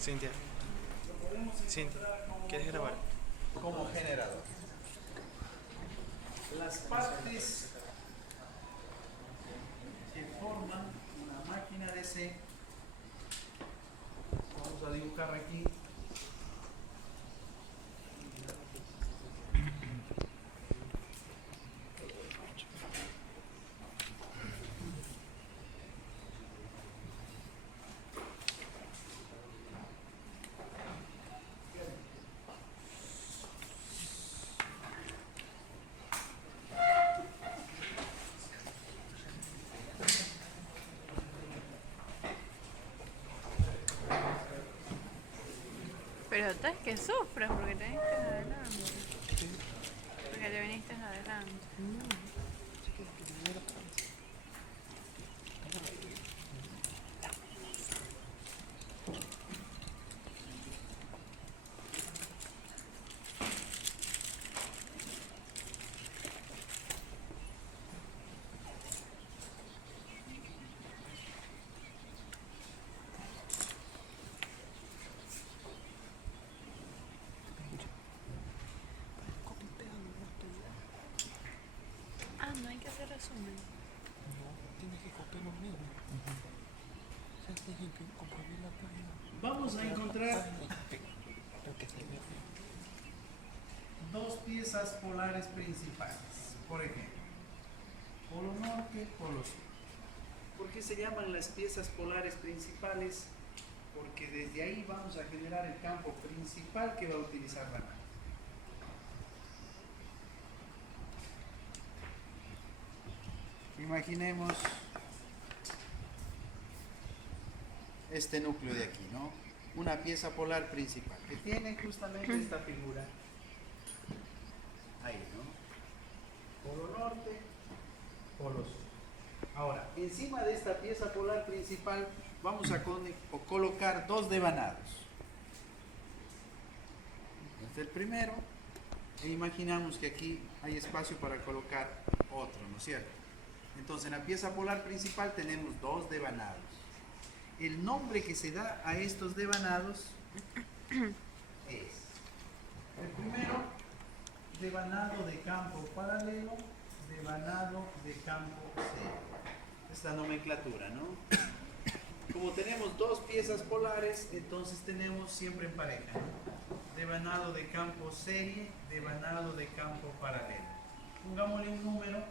Cintia, Cintia, ¿quieres grabar? Como generador. Las partes que forman una máquina DC, vamos a dibujar aquí. Pero es que sufres porque te viniste adelante. Porque te viniste adelante. Ah, no hay que hacer resumen. No, tienes que copiar lo mismo. ¿Sabes qué? Que compartir la página. Vamos a encontrar Lo que se ve. dos piezas polares principales. Por ejemplo, polo norte, polo sur. ¿Por qué se llaman las piezas polares principales? Porque desde ahí vamos a generar el campo principal que va a utilizar la máquina. Imaginemos este núcleo de aquí, ¿no? Una pieza polar principal que tiene justamente esta figura. Ahí, ¿no? Polo norte, polo sur. Ahora, encima de esta pieza polar principal vamos a colocar dos devanados. Este es el primero. E imaginamos que aquí hay espacio para colocar otro, ¿no es cierto? Entonces, en la pieza polar principal tenemos dos devanados. El nombre que se da a estos devanados es el primero, devanado de campo paralelo, devanado de campo serio. Esta nomenclatura, ¿no? Como tenemos dos piezas polares, entonces tenemos siempre en pareja, ¿no? Devanado de campo serie, devanado de campo paralelo. Pongámosle un número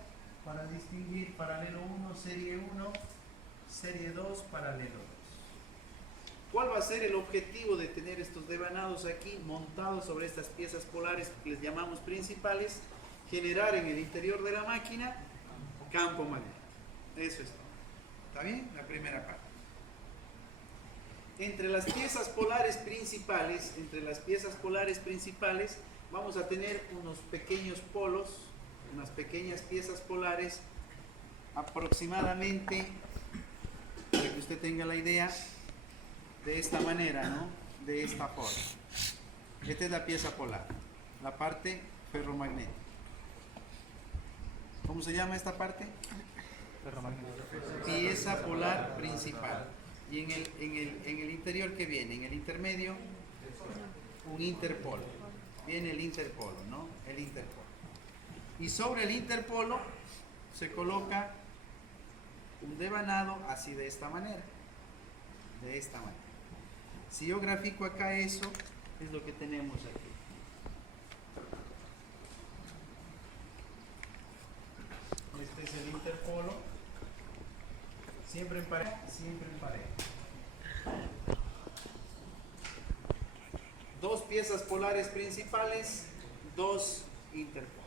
para distinguir: paralelo 1, serie 1, serie 2, paralelo 2. ¿Cuál va a ser el objetivo de tener estos devanados aquí montados sobre estas piezas polares que les llamamos principales? Generar en el interior de la máquina campo magnético. Eso es todo. ¿Está bien? La primera parte. Entre las piezas polares principales, vamos a tener unos pequeños polos, unas pequeñas piezas polares, aproximadamente, para que usted tenga la idea, de esta manera, ¿no? De esta forma. Esta es la pieza polar, la parte ferromagnética. ¿Cómo se llama esta parte? Pieza polar principal. Y en el interior, ¿qué viene? En el intermedio, un interpolo. Viene el interpolo, ¿no? El interpolo. Y sobre el interpolo se coloca un devanado así, de esta manera. De esta manera. Si yo grafico acá eso, es lo que tenemos aquí. Este es el interpolo. Siempre en pareja, siempre en pareja. Dos piezas polares principales, dos interpolos.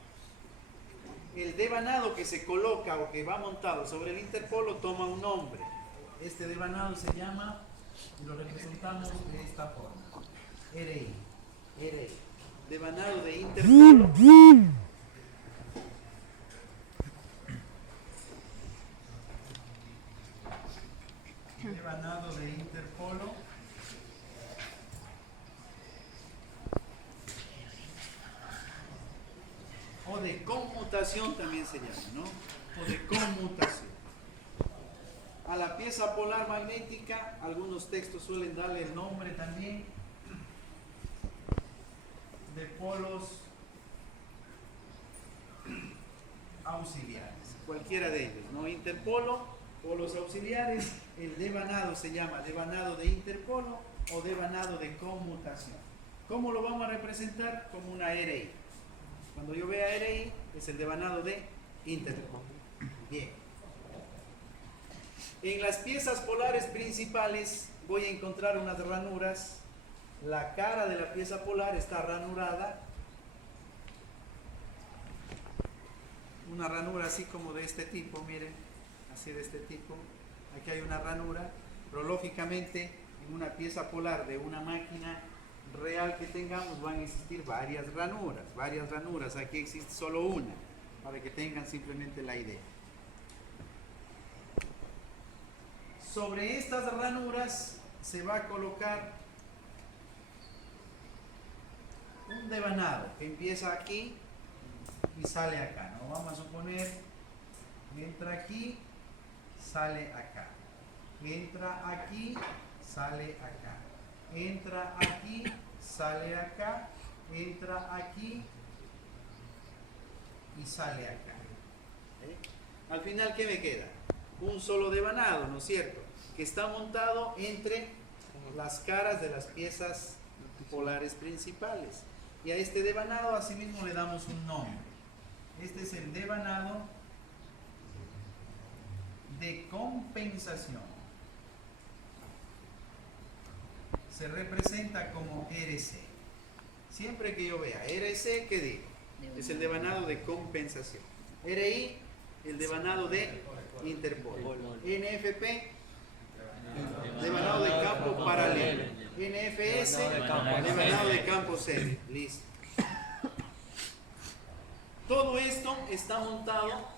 El devanado que se coloca o que va montado sobre el interpolo toma un nombre. Este devanado se llama, y lo representamos de esta forma: RI. RI. Devanado de interpolo. Devanado de interpolo. O de conmutación también se llama, ¿no? O de conmutación. A la pieza polar magnética, algunos textos suelen darle el nombre también de polos auxiliares, cualquiera de ellos, ¿no? Interpolo, polos auxiliares, el devanado se llama devanado de interpolo o devanado de conmutación. ¿Cómo lo vamos a representar? Como una RI. Cuando yo vea RI, es el devanado de interpolo. Bien. En las piezas polares principales voy a encontrar unas ranuras. La cara de la pieza polar está ranurada. Una ranura así como de este tipo, miren, así de este tipo. Aquí hay una ranura, pero lógicamente en una pieza polar de una máquina real que tengamos van a existir varias ranuras. Aquí existe solo una, para que tengan simplemente la idea. Sobre estas ranuras se va a colocar un devanado que empieza aquí y sale acá, ¿no? Vamos a suponer, entra aquí, sale acá, entra aquí, sale acá, entra aquí, sale acá, entra aquí y sale acá. Al final, ¿qué me queda? Un solo devanado, ¿no es cierto? Que está montado entre las caras de las piezas polares principales. Y a este devanado asimismo le damos un nombre. Este es el devanado de compensación. Se representa como RC. Siempre que yo vea RC, ¿qué digo? Es el devanado de compensación. RI, el devanado de interpolo. NFP, devanado de campo paralelo. NFS, devanado de campo serio. Listo. Todo esto está montado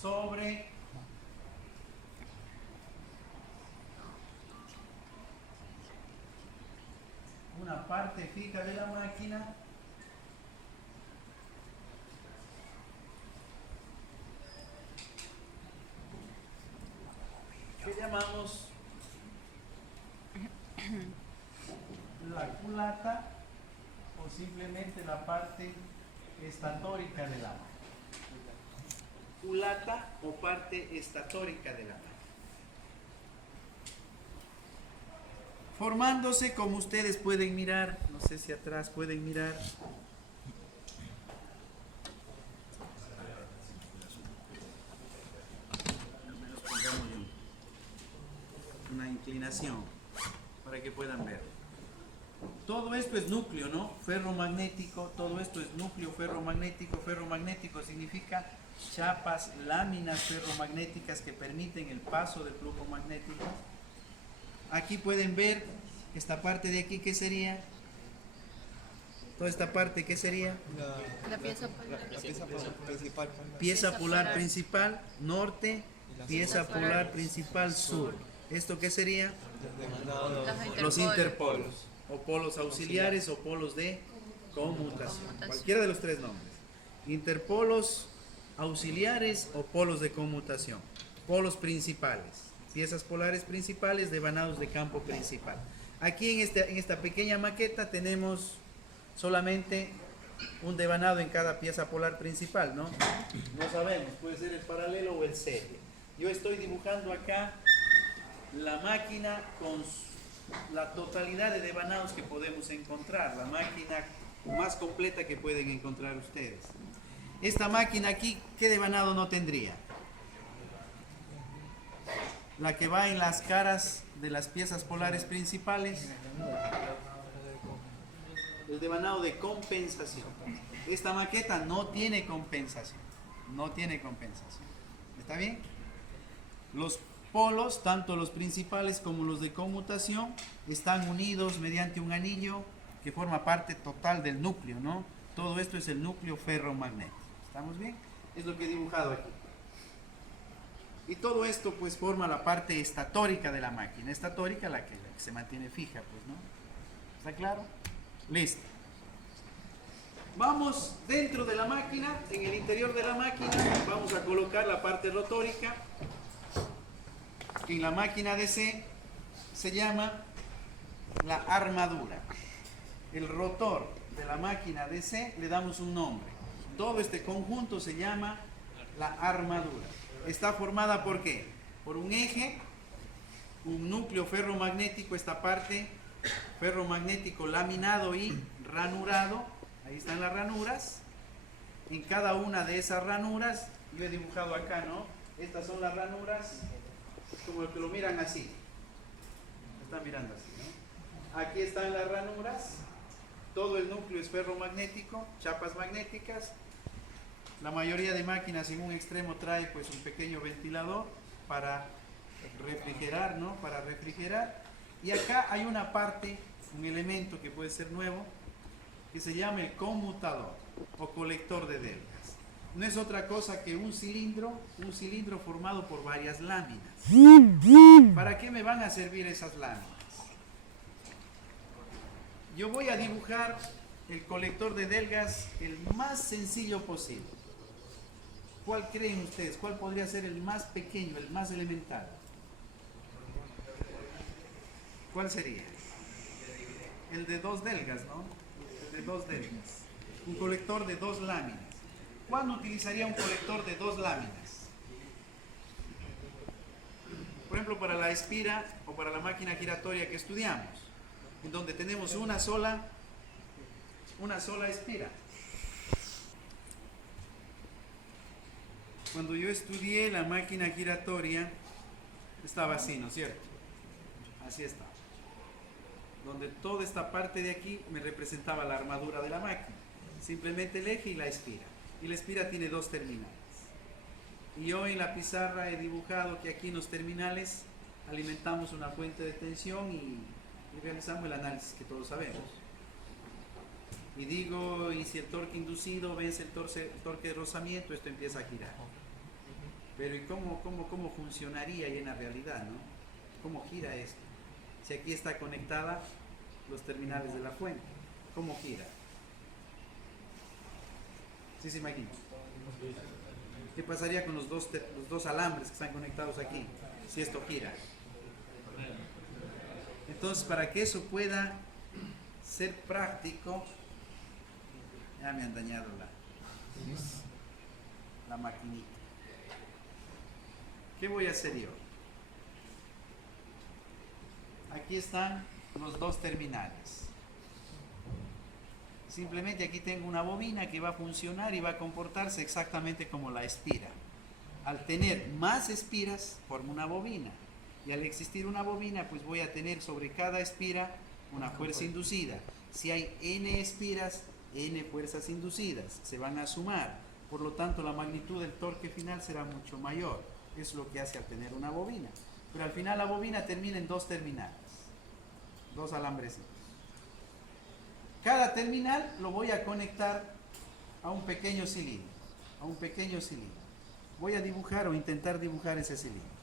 sobre una parte fija de la máquina que llamamos la culata o simplemente la parte estatórica de la máquina. Culata o parte estatórica de la máquina. Formándose, como ustedes pueden mirar, no sé si atrás pueden mirar, una inclinación para que puedan ver. Todo esto es núcleo, ¿no? Ferromagnético, todo esto es núcleo ferromagnético. Ferromagnético significa chapas, láminas ferromagnéticas que permiten el paso del flujo magnético. Aquí pueden ver esta parte de aquí, ¿qué sería? Toda esta parte, ¿qué sería? La pieza polar. La pieza principal. Pieza polar principal, norte, pieza polar principal, sur. ¿Esto qué sería? Los interpolos, o polos auxiliares o polos de conmutación. Cualquiera de los tres nombres. Interpolos auxiliares o polos de conmutación. Polos principales. Piezas polares principales, devanados de campo principal. Aquí en esta pequeña maqueta tenemos solamente un devanado en cada pieza polar principal, ¿no? No sabemos, puede ser el paralelo o el serie. Yo estoy dibujando acá la máquina con la totalidad de devanados que podemos encontrar, la máquina más completa que pueden encontrar ustedes. Esta máquina aquí, ¿qué devanado no tendría? La que va en las caras de las piezas polares principales, el devanado de compensación. Esta maqueta no tiene compensación, no tiene compensación. ¿Está bien? Los polos, tanto los principales como los de conmutación, están unidos mediante un anillo que forma parte total del núcleo, ¿no? Todo esto es el núcleo ferromagnético. ¿Estamos bien? Es lo que he dibujado aquí. Y todo esto pues forma la parte estatórica de la máquina. Estatórica, la que se mantiene fija, pues, ¿no? ¿Está claro? Listo. Vamos dentro de la máquina, en el interior de la máquina, vamos a colocar la parte rotórica. En la máquina DC se llama la armadura. El rotor de la máquina DC le damos un nombre. Todo este conjunto se llama la armadura. Está formada ¿por qué? Por un eje, un núcleo ferromagnético, esta parte ferromagnético laminado y ranurado. Ahí están las ranuras. En cada una de esas ranuras, yo he dibujado acá, ¿no? Estas son las ranuras, como que lo miran así. Lo están mirando así, ¿no? Aquí están las ranuras. Todo el núcleo es ferromagnético, chapas magnéticas. La mayoría de máquinas en un extremo trae pues un pequeño ventilador para refrigerar, ¿no? Para refrigerar. Y acá hay una parte, un elemento que puede ser nuevo, que se llama el conmutador o colector de delgas. No es otra cosa que un cilindro formado por varias láminas. ¿Para qué me van a servir esas láminas? Yo voy a dibujar el colector de delgas el más sencillo posible. ¿Cuál creen ustedes? ¿Cuál podría ser el más pequeño, el más elemental? ¿Cuál sería? El de 2 delgas, ¿no? El de 2 delgas. Un colector de 2 láminas. ¿Cuándo utilizaría un colector de 2 láminas? Por ejemplo, para la espira o para la máquina giratoria que estudiamos, en donde tenemos una sola espira. Cuando yo estudié la máquina giratoria, estaba así, ¿no es cierto? Así está. Donde toda esta parte de aquí me representaba la armadura de la máquina. Simplemente el eje y la espira. Y la espira tiene 2 terminales. Y yo en la pizarra he dibujado que aquí en los terminales alimentamos una fuente de tensión y realizamos el análisis que todos sabemos. Y digo, y si el torque inducido vence el torque de rozamiento, esto empieza a girar. Pero ¿y cómo funcionaría ahí en la realidad, no? ¿Cómo gira esto? Si aquí está conectada los terminales de la fuente, ¿cómo gira? ¿Sí se imagina? ¿Qué pasaría con los dos alambres que están conectados aquí si esto gira? Entonces, para que eso pueda ser práctico, ya me han dañado la maquinita. ¿Qué voy a hacer yo? Aquí están los 2 terminales. Simplemente aquí tengo una bobina que va a funcionar y va a comportarse exactamente como la espira. Al tener más espiras, formo una bobina. Y al existir una bobina, pues voy a tener sobre cada espira una fuerza inducida. Si hay n espiras, n fuerzas inducidas. Se van a sumar. Por lo tanto, la magnitud del torque final será mucho mayor. Es lo que hace al tener una bobina. Pero al final la bobina termina en 2 terminales. 2 alambrecitos. Cada terminal lo voy a conectar a un pequeño cilindro. Voy a dibujar o intentar dibujar ese cilindro.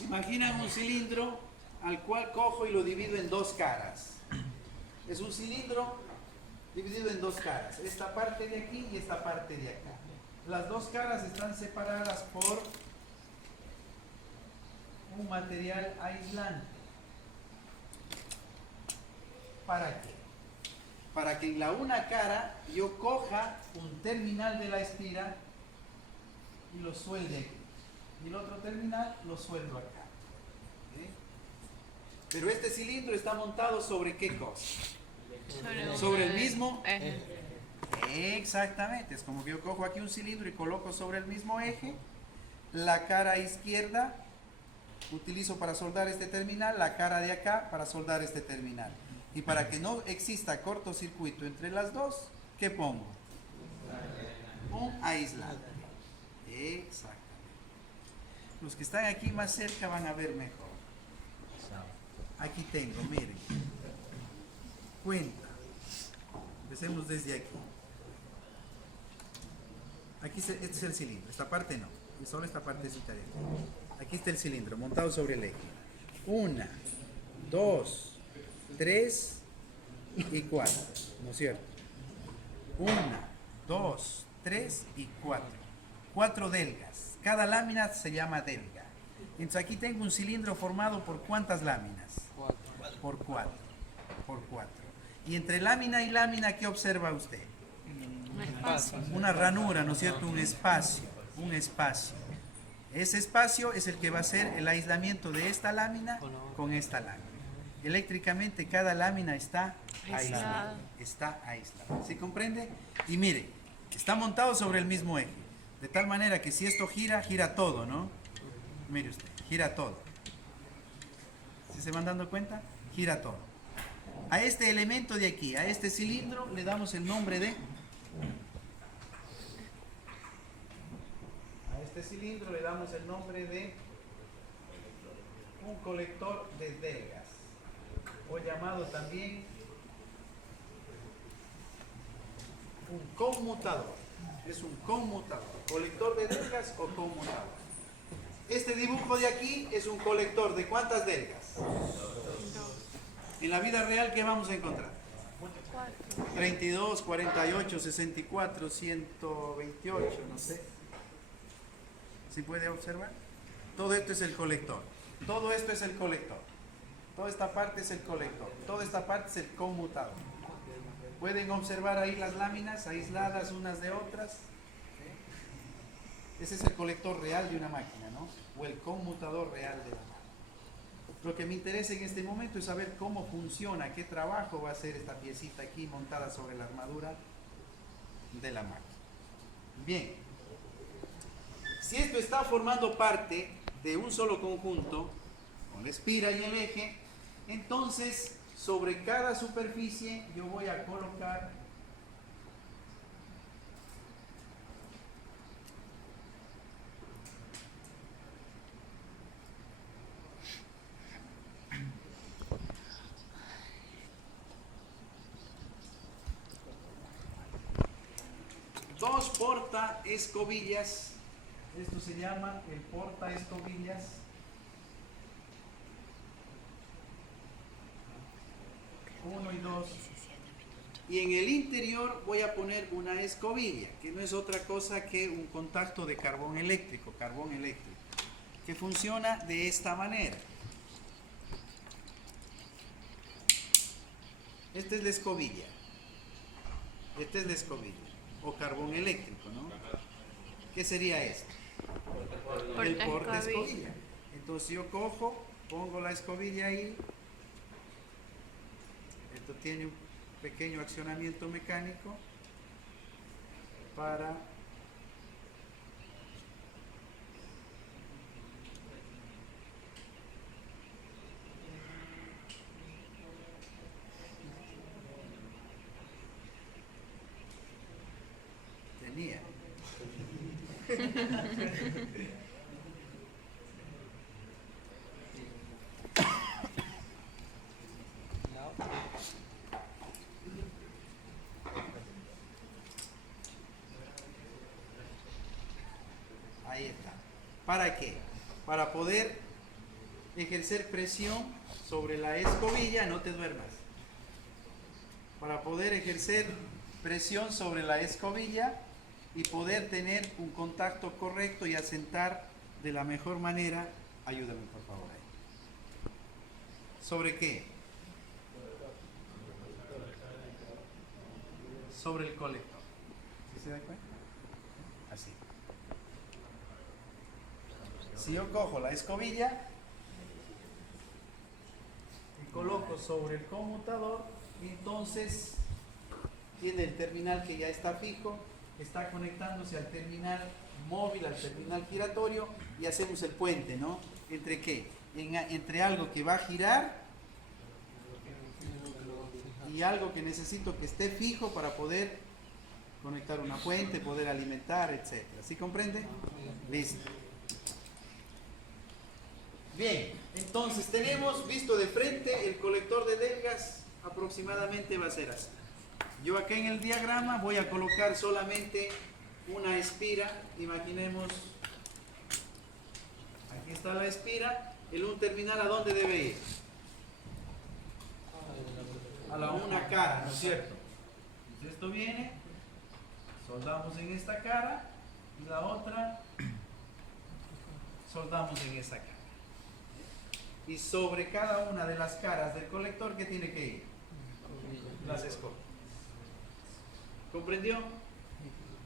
Imaginan un cilindro al cual cojo y lo divido en 2 caras. Es un cilindro dividido en 2 caras. Esta parte de aquí y esta parte de acá. Las 2 caras están separadas por un material aislante. ¿Para qué? Para que en la una cara yo coja un terminal de la espira y lo suelde aquí. Y el otro terminal lo sueldo acá. Pero este cilindro está montado sobre ¿qué cosa? Sobre el mismo eje. Exactamente, es como que yo cojo aquí un cilindro y coloco sobre el mismo eje la cara izquierda Utilizo para soldar este terminal la cara de acá para soldar este terminal. Y para que no exista cortocircuito entre las dos, ¿qué pongo? Un aislante. Exactamente. Los que están aquí más cerca van a ver mejor. Aquí tengo, miren. Cuenta. Empecemos desde aquí. Aquí este es el cilindro, esta parte no, y solo esta partecita de aquí. Aquí está el cilindro montado sobre el eje. 1, 2, 3 y 4, ¿no es cierto? 1, 2, 3 y 4. 4 delgas. Cada lámina se llama delga. Entonces aquí tengo un cilindro formado por ¿cuántas láminas? 4. Por 4. Por 4. Y entre lámina y lámina, ¿qué observa usted? Un espacio. Una ranura, ¿no es cierto? Un espacio, un espacio. Ese espacio es el que va a ser el aislamiento de esta lámina con esta lámina. Eléctricamente cada lámina está aislada. Está aislada. ¿Sí comprende? Y mire, está montado sobre el mismo eje. De tal manera que si esto gira, gira todo, ¿no? Mire usted, gira todo. ¿Sí se van dando cuenta? Gira todo. A este elemento de aquí, a este cilindro, le damos el nombre de... A este cilindro le damos el nombre de un colector de delgas, o llamado también un conmutador. Es un conmutador, colector de delgas o conmutador. Este dibujo de aquí es un colector de ¿cuántas delgas? En la vida real, ¿qué vamos a encontrar? 32, 48, 64, 128, no sé. ¿Sí puede observar? Todo esto es el colector. Todo esto es el colector. Toda esta parte es el colector. Toda esta parte es el conmutador. ¿Pueden observar ahí las láminas aisladas unas de otras? Ese es el colector real de una máquina, ¿no? O el conmutador real de la máquina. Lo que me interesa en este momento es saber cómo funciona, qué trabajo va a hacer esta piecita aquí montada sobre la armadura de la máquina. Bien, si esto está formando parte de un solo conjunto, con la espira y el eje, entonces sobre cada superficie yo voy a colocar dos porta escobillas. Esto se llama el porta escobillas. Uno y dos. Y en el interior voy a poner una escobilla, que no es otra cosa que un contacto de carbón eléctrico, que funciona de esta manera. Esta es la escobilla. Esta es la escobilla. O carbón eléctrico, ¿no? ¿Qué sería esto? El porta escobilla. Entonces yo cojo, pongo la escobilla ahí. Esto tiene un pequeño accionamiento mecánico para tenía. Ahí está. ¿Para qué? Para poder ejercer presión sobre la escobilla, no te duermas. Para poder ejercer presión sobre la escobilla y poder tener un contacto correcto y asentar de la mejor manera. Ayúdame por favor ahí. ¿Sobre qué? Sobre el colector. ¿Sí se da cuenta? Así. Si yo cojo la escobilla y coloco sobre el conmutador, entonces tiene el terminal que ya está fijo, está conectándose al terminal móvil, al terminal giratorio, y hacemos el puente, ¿no? ¿Entre qué? Entre algo que va a girar y algo que necesito que esté fijo para poder conectar una fuente, poder alimentar, etc. ¿Sí comprende? Listo. Bien, entonces tenemos visto de frente el colector de delgas, aproximadamente va a ser así. Yo acá en el diagrama voy a colocar solamente una espira, imaginemos, aquí está la espira, el un terminal ¿a dónde debe ir? A la una cara, ¿no es cierto? Entonces esto viene, soldamos en esta cara y la otra soldamos en esa cara. Y sobre cada una de las caras del colector, ¿qué tiene que ir? Las escobillas. ¿Comprendió?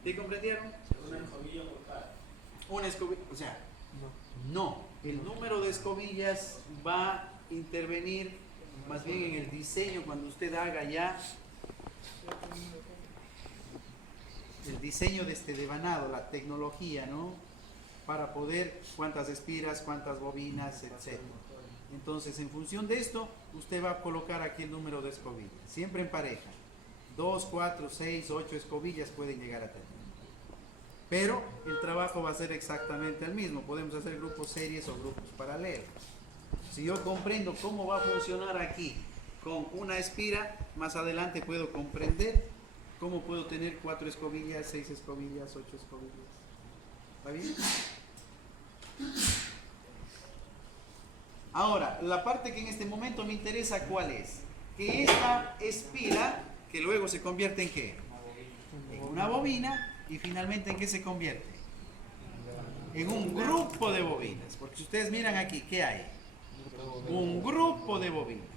¿Sí comprendieron? Una escobilla por cada. Una escobilla, o sea, no, el número de escobillas va a intervenir más bien en el diseño cuando usted haga ya el diseño de este devanado, la tecnología, ¿no? Para poder, cuántas espiras, cuántas bobinas, etc. Entonces, en función de esto, usted va a colocar aquí el número de escobillas, siempre en pareja. 2, 4, 6, 8 escobillas pueden llegar a tener. Pero el trabajo va a ser exactamente el mismo. Podemos hacer grupos series o grupos paralelos. Si yo comprendo cómo va a funcionar aquí con una espira, más adelante puedo comprender cómo puedo tener 4 escobillas, 6 escobillas, 8 escobillas. ¿Está bien? Ahora, la parte que en este momento me interesa, ¿cuál es? Que esta espira, que luego se convierte en ¿qué? En una bobina, y finalmente ¿en qué se convierte? En un grupo de bobinas. Porque si ustedes miran aquí, ¿qué hay? Un grupo de bobinas.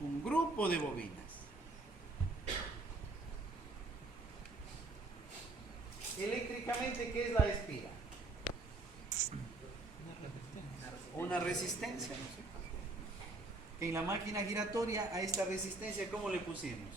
Un grupo de bobinas. Eléctricamente, ¿qué es la espira? Una resistencia, ¿no sé? En la máquina giratoria a esta resistencia, ¿cómo le pusimos?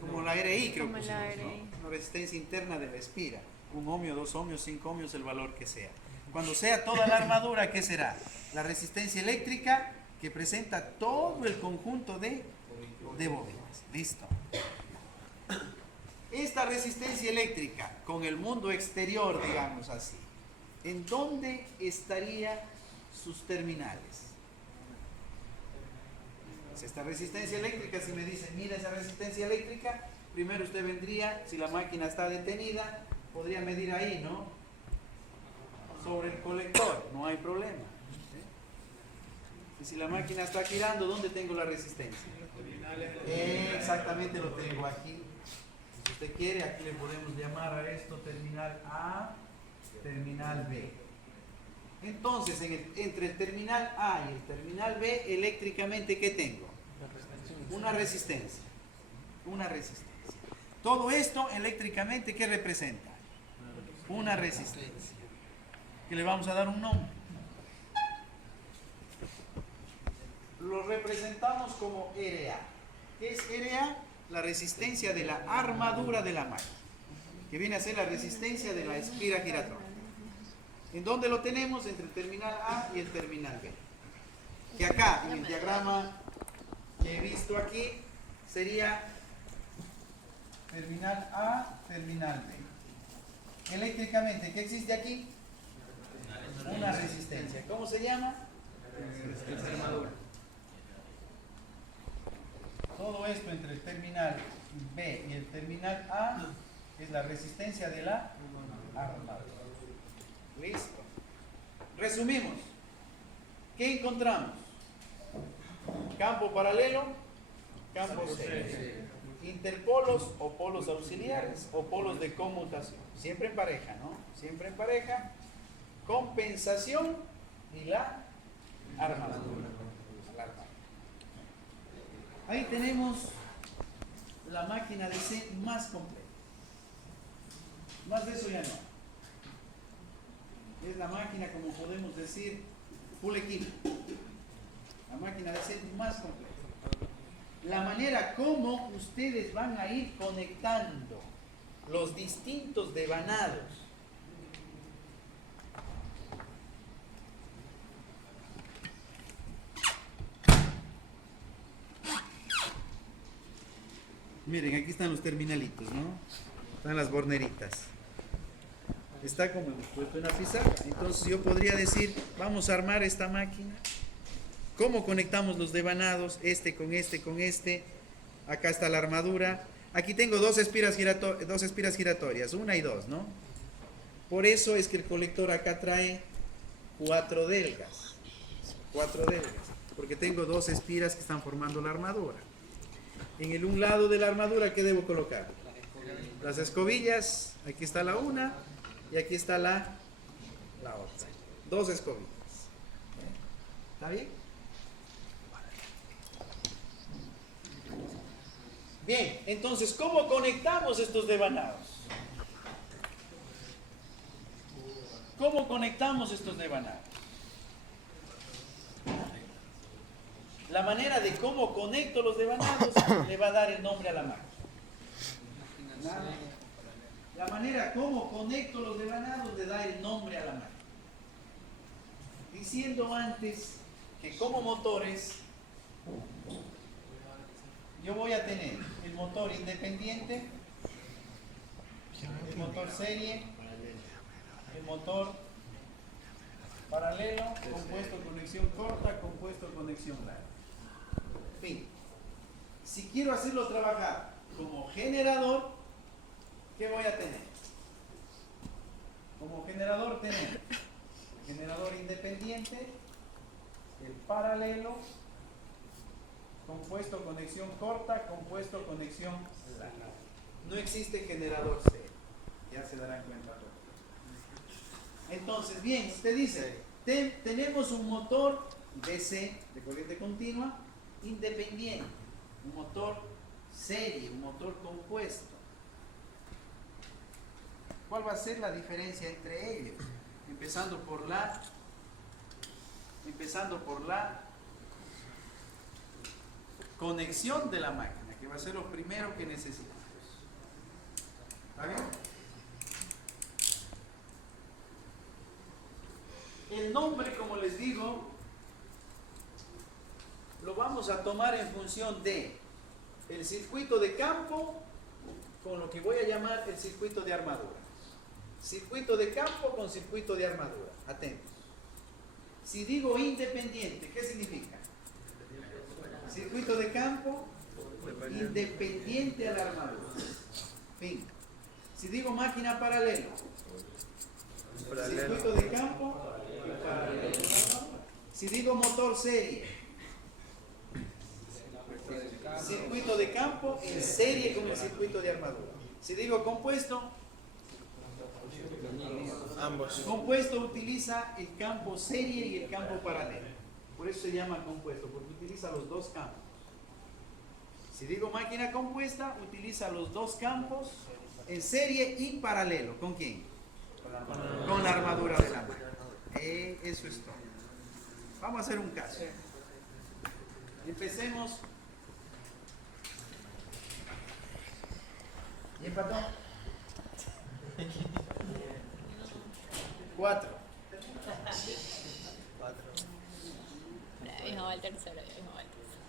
Como la RI, creo que Como pusimos, la RI. ¿no? Una resistencia interna de la espira. 1 ohmio, 2 ohmios, 5 ohmios, el valor que sea. Cuando sea toda la armadura, ¿qué será? La resistencia eléctrica que presenta todo el conjunto de bobinas. Listo. Esta resistencia eléctrica con el mundo exterior, digamos así, ¿en dónde estarían sus terminales? Pues esta resistencia eléctrica, si me dicen, mira esa resistencia eléctrica, primero usted vendría, si la máquina está detenida, podría medir ahí, ¿no? Sobre el colector, no hay problema. Y si la máquina está girando, ¿dónde tengo la resistencia? Exactamente lo tengo aquí. Si usted quiere, aquí le podemos llamar a esto terminal A, terminal B. Entonces, entre el terminal A y el terminal B, eléctricamente, ¿qué tengo? Una resistencia. Una resistencia. Todo esto, eléctricamente, ¿qué representa? Una resistencia. Que le vamos a dar un nombre. Lo representamos como RA. ¿Qué es RA? La resistencia de la armadura de la máquina, que viene a ser la resistencia de la espira giratoria. ¿En dónde lo tenemos? Entre el terminal A y el terminal B. Que acá, en el diagrama que he visto aquí, sería terminal A, terminal B. Eléctricamente, ¿qué existe aquí? Una resistencia. ¿Cómo se llama? Resistencia de armadura. Todo esto entre el terminal B y el terminal A es la resistencia de la armadura. Listo. Resumimos. ¿Qué encontramos? Campo paralelo, campo serio. Interpolos o polos auxiliares o polos de conmutación. Siempre en pareja, ¿no? Siempre en pareja. Compensación y la armadura. Ahí tenemos la máquina de C más completa. Más de eso ya no. Es la máquina, como podemos decir, full equipo. La máquina de C más completa. La manera como ustedes van a ir conectando los distintos devanados Miren, aquí están los terminalitos, ¿no? Están las borneritas. Está como hemos puesto en la pizarra. Entonces yo podría decir, vamos a armar esta máquina. ¿Cómo conectamos los devanados? Este con este con este. Acá está la armadura. Aquí tengo dos espiras giratorias, una y dos, ¿no? Por eso es que el colector acá trae 4 delgas. 4 delgas. Porque tengo dos espiras que están formando la armadura. En el un lado de la armadura, ¿qué debo colocar? Las escobillas. Aquí está la una y aquí está la otra. 2 escobillas. ¿Está bien? Bien, entonces, ¿cómo conectamos estos devanados? ¿Cómo conectamos estos devanados? La manera de cómo conecto los devanados le va a dar el nombre a la máquina. La manera como conecto los devanados le da el nombre a la máquina. Diciendo antes que como motores yo voy a tener el motor independiente, el motor serie, el motor paralelo, compuesto conexión corta, compuesto conexión larga. Fin. Si quiero hacerlo trabajar como generador, ¿qué voy a tener? Como generador tenemos el generador independiente, el paralelo, compuesto conexión corta, compuesto conexión larga. No existe generador serie. Ya se darán cuenta todos. Entonces, bien, usted dice, tenemos un motor DC, de corriente continua, independiente, un motor serie, un motor compuesto. ¿Cuál va a ser la diferencia entre ellos? Empezando por la conexión de la máquina, que va a ser lo primero que necesitamos. ¿Está bien? El nombre, como les digo, lo vamos a tomar en función de el circuito de campo con lo que voy a llamar el circuito de armadura. Circuito de campo con circuito de armadura. Atentos. Si digo independiente, ¿qué significa? Circuito de campo independiente a la armadura. Fin. Si digo máquina paralela, circuito de campo paralelo. Si digo motor serie, circuito de campo en serie con el circuito de armadura. Si digo compuesto, Ambos. compuesto utiliza el campo serie y el campo paralelo. Por eso se llama compuesto, porque utiliza los dos campos. Si digo máquina compuesta, utiliza los dos campos en serie y paralelo. ¿Con quién? Con la armadura de la máquina. Eso es todo. Vamos a hacer un caso. Empecemos. ¿Y empató? 4. Ya mismo va el tercero, ya mismo va el tercero.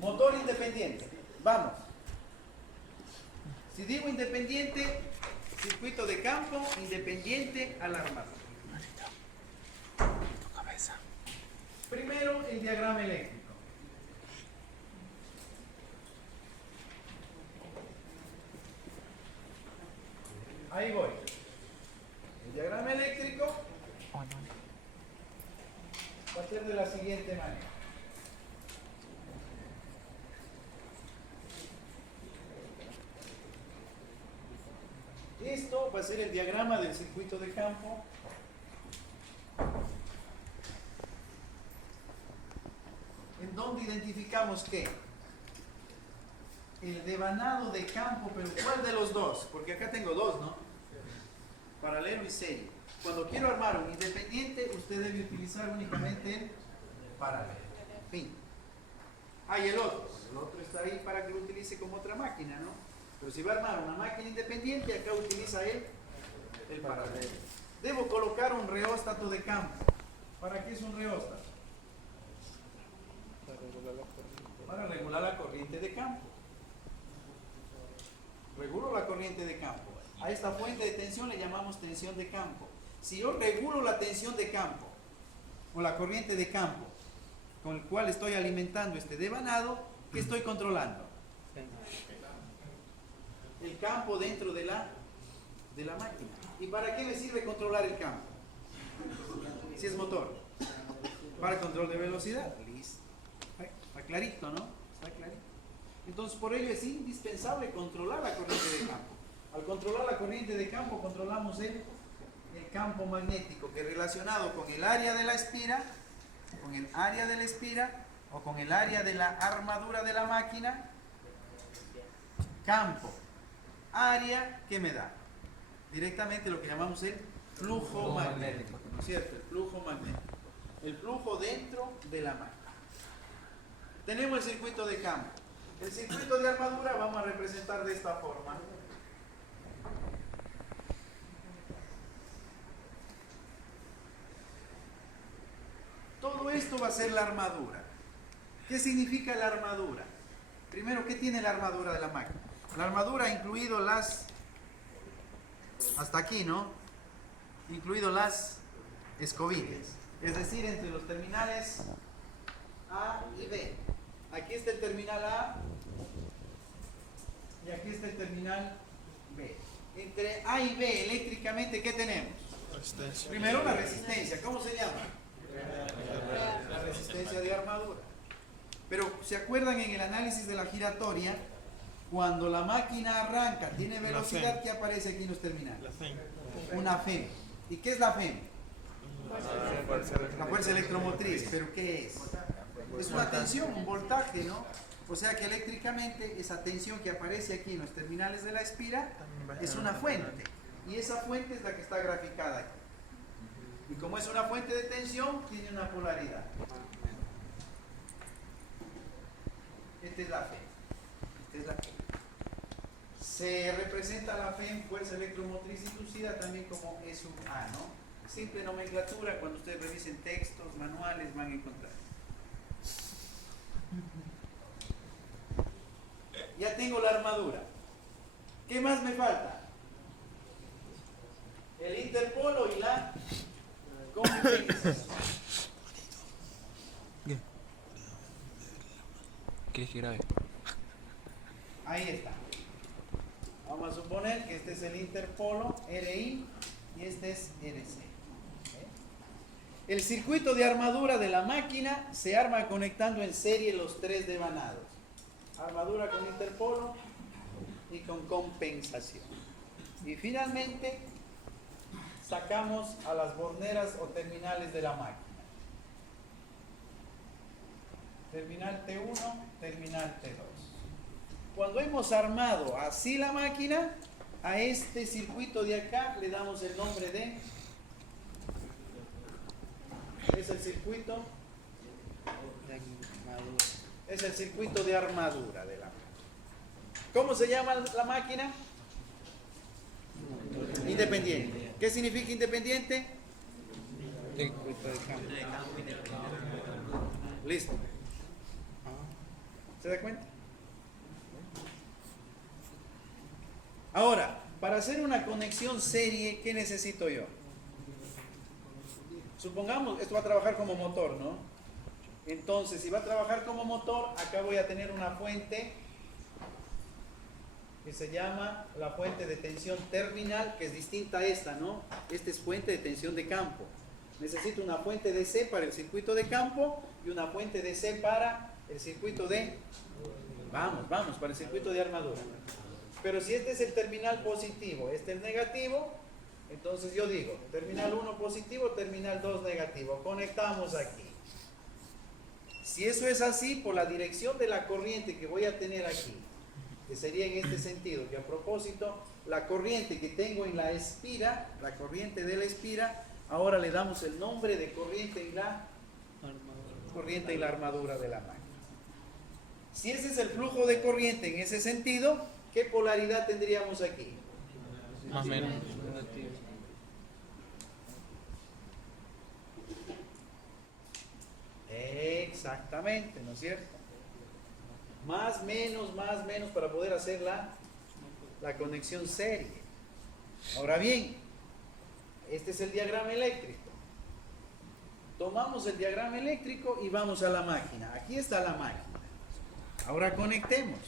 Motor independiente. Vamos. Si digo independiente, circuito de campo independiente a la armadura. Primero el diagrama eléctrico. Ahí voy. El diagrama eléctrico va a ser de la siguiente manera. Esto va a ser el diagrama del circuito de campo. En donde identificamos que el devanado de campo, pero ¿cuál de los dos? Porque acá tengo dos, ¿no? Paralelo y serie. Cuando quiero armar un independiente, usted debe utilizar únicamente el paralelo. Fin. Hay el otro. El otro está ahí para que lo utilice como otra máquina, ¿no? Pero si va a armar una máquina independiente, acá utiliza el paralelo. Debo colocar un reóstato de campo. ¿Para qué es un reóstato? Para regular la corriente de campo. Regulo la corriente de campo. A esta fuente de tensión le llamamos tensión de campo. Si yo regulo la tensión de campo o la corriente de campo con el cual estoy alimentando este devanado, ¿qué estoy controlando? El campo dentro de la máquina. ¿Y para qué me sirve controlar el campo? Si es motor. Para control de velocidad. Listo. Está clarito, ¿no? Está clarito. Entonces, por ello es indispensable controlar la corriente de campo. Al controlar la corriente de campo, controlamos el campo magnético, que relacionado con el área de la espira, o con el área de la armadura de la máquina, campo, área, ¿qué me da? Directamente lo que llamamos el flujo magnético, ¿no es cierto? El flujo magnético. El flujo dentro de la máquina. Tenemos el circuito de campo. El circuito de armadura vamos a representar de esta forma. Todo esto va a ser la armadura. ¿Qué significa la armadura? Primero, ¿qué tiene la armadura de la máquina? La armadura ha incluido hasta aquí, ¿no? Incluido las escobillas. Es decir, entre los terminales A y B. Aquí está el terminal A y aquí está el terminal B. Entre A y B, eléctricamente, ¿qué tenemos? Resistencia. Primero la resistencia. ¿Cómo se llama? La resistencia de armadura. Pero, ¿se acuerdan en el análisis de la giratoria? Cuando la máquina arranca, tiene velocidad, ¿qué aparece aquí en los terminales? La FEM. Una FEM. ¿Y qué es la FEM? La fuerza electromotriz. ¿Pero qué es? Es una tensión, un voltaje, ¿no? O sea que eléctricamente esa tensión que aparece aquí en los terminales de la espira es una fuente. Y esa fuente es la que está graficada aquí. Y como es una fuente de tensión, tiene una polaridad. Esta es la FEM. Esta es la FEM. Se representa la FEM, fuerza electromotriz inducida, también como E sub A, ¿no? Simple nomenclatura, cuando ustedes revisen textos, manuales, van a encontrar. Ya tengo la armadura. ¿Qué más me falta? El interpolo y la competencia. Bien. ¿Quieres que grabe? Ahí está. Vamos a suponer que este es el interpolo RI y este es RC. El circuito de armadura de la máquina se arma conectando en serie los tres devanados. Armadura con interpolo y con compensación. Y finalmente sacamos a las borneras o terminales de la máquina. Terminal T1, terminal T2. Cuando hemos armado así la máquina, a este circuito de acá le damos el nombre de... Es el circuito de armadura de la máquina. ¿Cómo se llama la máquina? Independiente. ¿Qué significa independiente? Listo. ¿Se da cuenta? Ahora, para hacer una conexión serie, ¿qué necesito yo? Supongamos, esto va a trabajar como motor, ¿no? Entonces, si va a trabajar como motor, acá voy a tener una fuente que se llama la fuente de tensión terminal, que es distinta a esta, ¿no? Esta es fuente de tensión de campo. Necesito una fuente DC para el circuito de campo y una fuente DC para el circuito de... Vamos, para el circuito de armadura. Pero si este es el terminal positivo, este es el negativo, entonces yo digo, terminal 1 positivo, terminal 2 negativo. Conectamos aquí. Si eso es así, por la dirección de la corriente que voy a tener aquí, que sería en este sentido, que a propósito, la corriente que tengo en la espira, la corriente de la espira, ahora le damos el nombre de corriente en la armadura de la máquina. Si ese es el flujo de corriente en ese sentido, ¿qué polaridad tendríamos aquí? Más o menos. Exactamente, ¿no es cierto? Más, menos para poder hacer la conexión serie. Ahora bien, este es el diagrama eléctrico. Tomamos el diagrama eléctrico y vamos a la máquina. Aquí está la máquina. Ahora conectemos.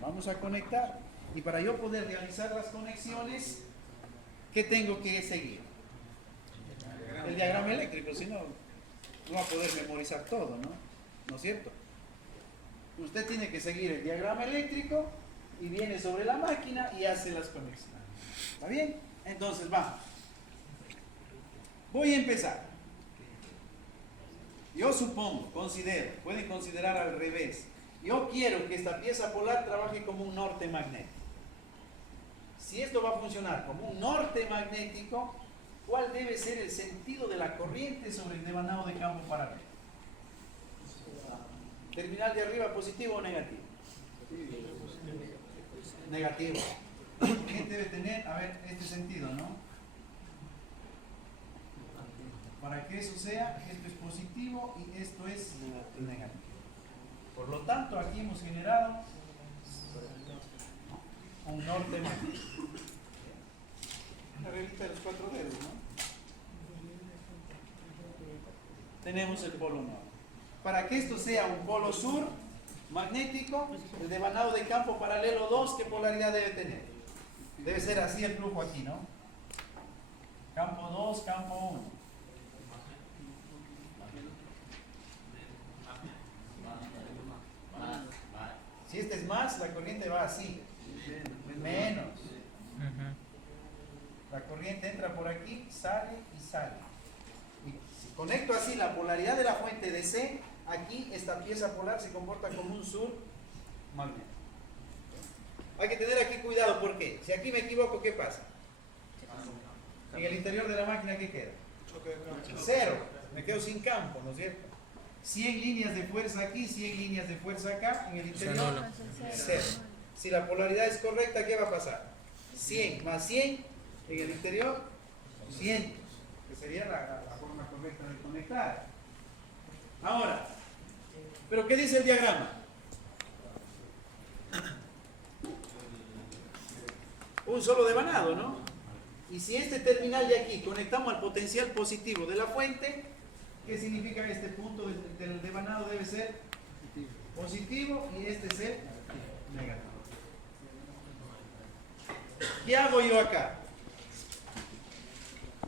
Vamos a conectar. Y para yo poder realizar las conexiones, ¿qué tengo que seguir? El diagrama eléctrico, si no, no va a poder memorizar todo, ¿no? ¿No es cierto? Usted tiene que seguir el diagrama eléctrico y viene sobre la máquina y hace las conexiones. ¿Está bien? Entonces vamos. Voy a empezar. Yo supongo, considero, pueden considerar al revés. Yo quiero que esta pieza polar trabaje como un norte magnético. Si esto va a funcionar como un norte magnético, ¿cuál debe ser el sentido de la corriente sobre el devanado de campo paralelo? ¿Terminal de arriba positivo o negativo? Negativo. ¿Qué debe tener? A ver, este sentido, ¿no? Para que eso sea, esto es positivo y esto es negativo. Por lo tanto, aquí hemos generado un norte magnético. La reglita de los 4 dedos, ¿no? Tenemos el polo norte. Para que esto sea un polo sur magnético, el devanado de campo paralelo 2, ¿qué polaridad debe tener? Debe ser así el flujo aquí, ¿no? Campo 2, campo 1. Si este es más, la corriente va así. Menos. La corriente entra por aquí, sale y sale. Y si conecto así la polaridad de la fuente de C, aquí esta pieza polar se comporta como un sur magnético. Hay que tener aquí cuidado, porque si aquí me equivoco, ¿qué pasa? En el interior de la máquina, ¿qué queda? Cero. Me quedo sin campo, ¿no es cierto? 100 líneas de fuerza aquí, 100 líneas de fuerza acá, en el interior, cero. Si la polaridad es correcta, ¿qué va a pasar? 100 más 100, en el interior, 200, que sería la forma correcta de conectar. Ahora, ¿pero qué dice el diagrama? Un solo devanado, ¿no? Y si este terminal de aquí conectamos al potencial positivo de la fuente, ¿qué significa este punto del devanado? Debe ser positivo y este es el negativo. ¿Qué hago yo acá?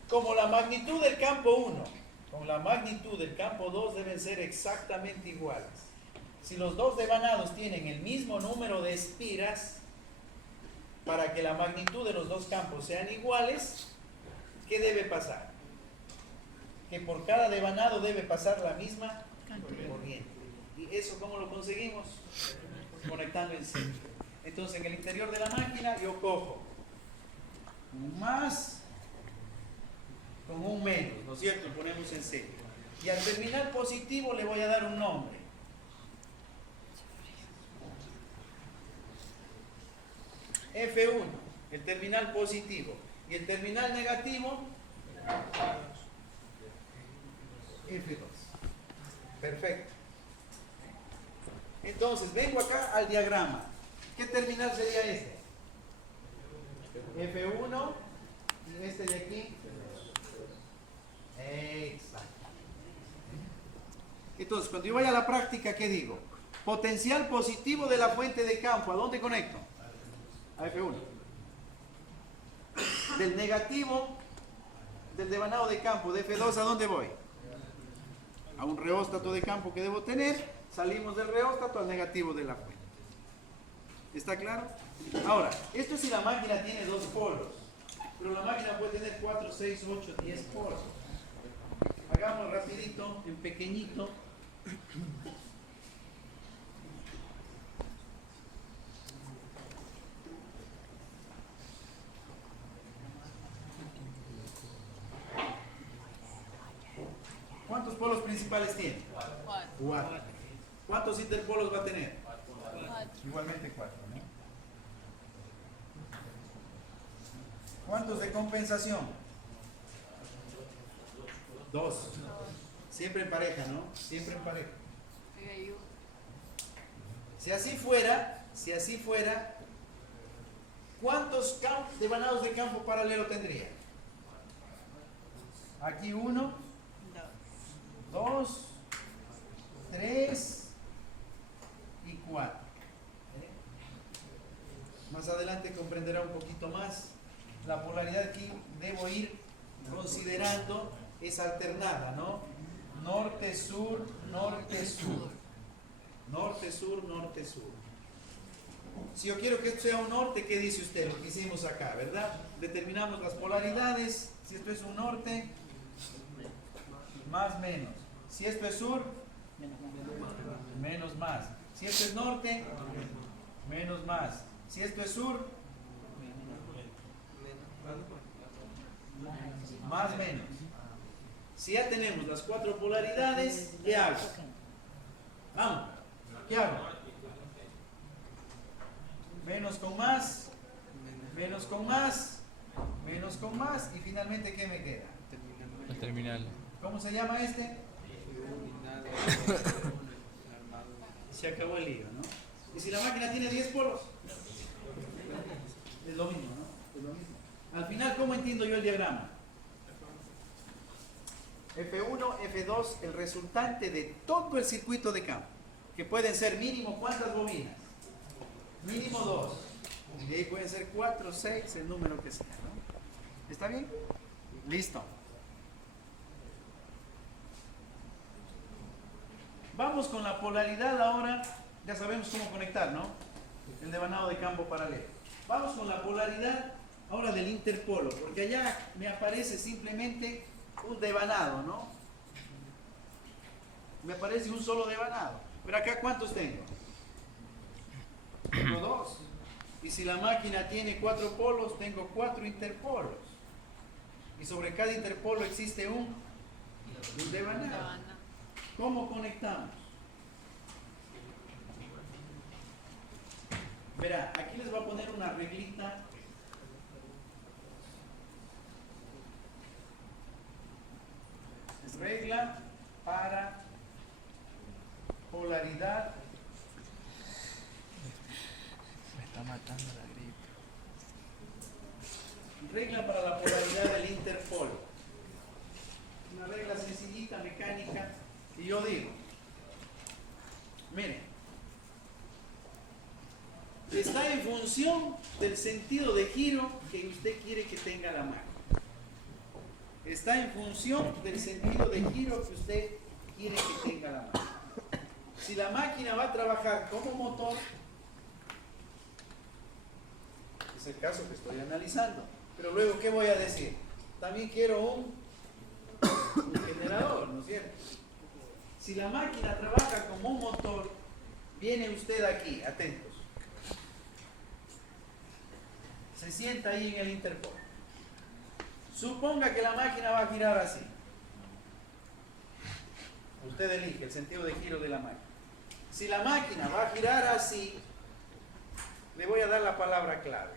Como la magnitud del campo 1 con la magnitud del campo 2 deben ser exactamente iguales. Si los dos devanados tienen el mismo número de espiras, para que la magnitud de los dos campos sean iguales, ¿qué debe pasar? Que por cada devanado debe pasar la misma corriente. ¿Y eso cómo lo conseguimos? Conectando el centro. Entonces en el interior de la máquina yo cojo un más con un menos, ¿no es cierto? Ponemos en centro. Y al terminal positivo le voy a dar un nombre. F1, el terminal positivo. Y el terminal negativo, F2. Perfecto. Entonces, vengo acá al diagrama. ¿Qué terminal sería este? F1 y este de aquí. Exacto. Entonces, cuando yo vaya a la práctica, ¿qué digo? Potencial positivo de la fuente de campo. ¿A dónde conecto? A F1. Del negativo del devanado de campo de F2, ¿a dónde voy? A un reóstato de campo que debo tener. Salimos del reóstato al negativo de la fuente. ¿Está claro? Ahora, esto es si la máquina tiene dos polos. Pero la máquina puede tener 4, 6, 8, 10 polos. Hagamos rapidito, en pequeñito. ¿Cuántos polos principales tiene? 4. ¿Cuántos interpolos va a tener? 4. Igualmente 4, ¿no? ¿Cuántos de compensación? 2. Siempre en pareja, ¿no? Siempre en pareja. Oiga, yo. Si así fuera, ¿cuántos devanados de campo paralelo tendría? Aquí 1, 2, 3 y 4. Más adelante comprenderá un poquito más. La polaridad aquí debo ir considerando es alternada, ¿no? Norte-sur, norte-sur. Norte-sur, norte-sur. Si yo quiero que esto sea un norte, ¿qué dice usted? Lo que hicimos acá, ¿verdad? Determinamos las polaridades. Si esto es un norte, más menos. Si esto es sur, menos más. Si esto es norte, menos más. Si esto es sur, más menos. Si ya tenemos las 4 polaridades, ¿qué hago? Vamos, ¿qué hago? Menos con más, menos con más, menos con más, y finalmente, ¿qué me queda? El terminal. ¿Cómo se llama este? Se acabó el lío, ¿no? Y si la máquina tiene 10 polos, es lo mismo, ¿no? Es lo mismo. Al final, ¿cómo entiendo yo el diagrama? F1, F2, el resultante de todo el circuito de campo, que pueden ser mínimo, ¿cuántas bobinas? Mínimo 2. Y de ahí pueden ser 4, 6, el número que sea, ¿no? ¿Está bien? Listo. Vamos con la polaridad ahora. Ya sabemos cómo conectar, ¿no? El devanado de campo paralelo. Vamos con la polaridad ahora del interpolo, porque allá me aparece simplemente un devanado, ¿no? Me aparece un solo devanado. Pero acá, ¿cuántos tengo? Tengo 2. Y si la máquina tiene 4 polos, tengo 4 interpolos. Y sobre cada interpolo existe un devanado. ¿Cómo conectamos? Verá, aquí les voy a poner una reglita. Es regla para polaridad. Me está matando la gripe. Regla para la polaridad del interpolo. Una regla sencillita, mecánica. Y yo digo, miren, está en función del sentido de giro que usted quiere que tenga la máquina. Está en función del sentido de giro que usted quiere que tenga la máquina. Si la máquina va a trabajar como motor, es el caso que estoy analizando. Pero luego, ¿qué voy a decir? También quiero un generador, ¿no es cierto? Si la máquina trabaja como un motor, viene usted aquí, atentos. Se sienta ahí en el interpolo. Suponga que la máquina va a girar así. Usted elige el sentido de giro de la máquina. Si la máquina va a girar así, le voy a dar la palabra clave.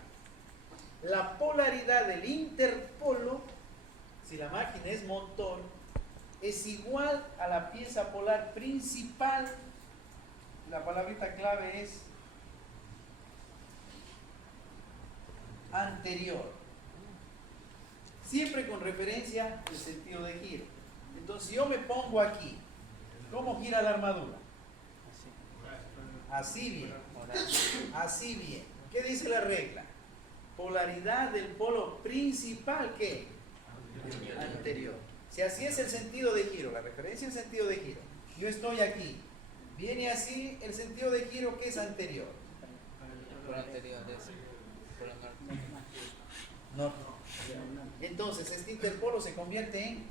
La polaridad del interpolo, si la máquina es motor, es igual a la pieza polar principal. La palabrita clave es anterior. Siempre con referencia al sentido de giro. Entonces, si yo me pongo aquí, ¿cómo gira la armadura? Así bien. Así bien. ¿Qué dice la regla? Polaridad del polo principal, ¿qué? Anterior. Si así es el sentido de giro, la referencia al sentido de giro, yo estoy aquí, viene así el sentido de giro que es anterior. Por anterior, por el norte. No. Entonces, este interpolo se convierte en,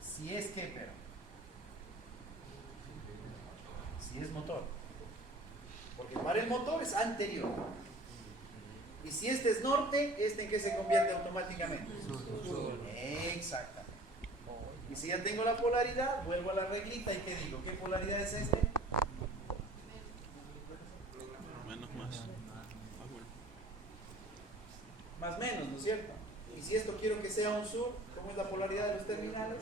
si es que, pero, si es motor. Porque para el motor es anterior. Y si este es norte, ¿este en qué se convierte automáticamente? Sur. Exactamente. Y si ya tengo la polaridad, vuelvo a la reglita y ¿qué digo? ¿Qué polaridad es este? Menos más. Más menos, ¿no es cierto? Y si esto quiero que sea un sur, ¿cómo es la polaridad de los terminales?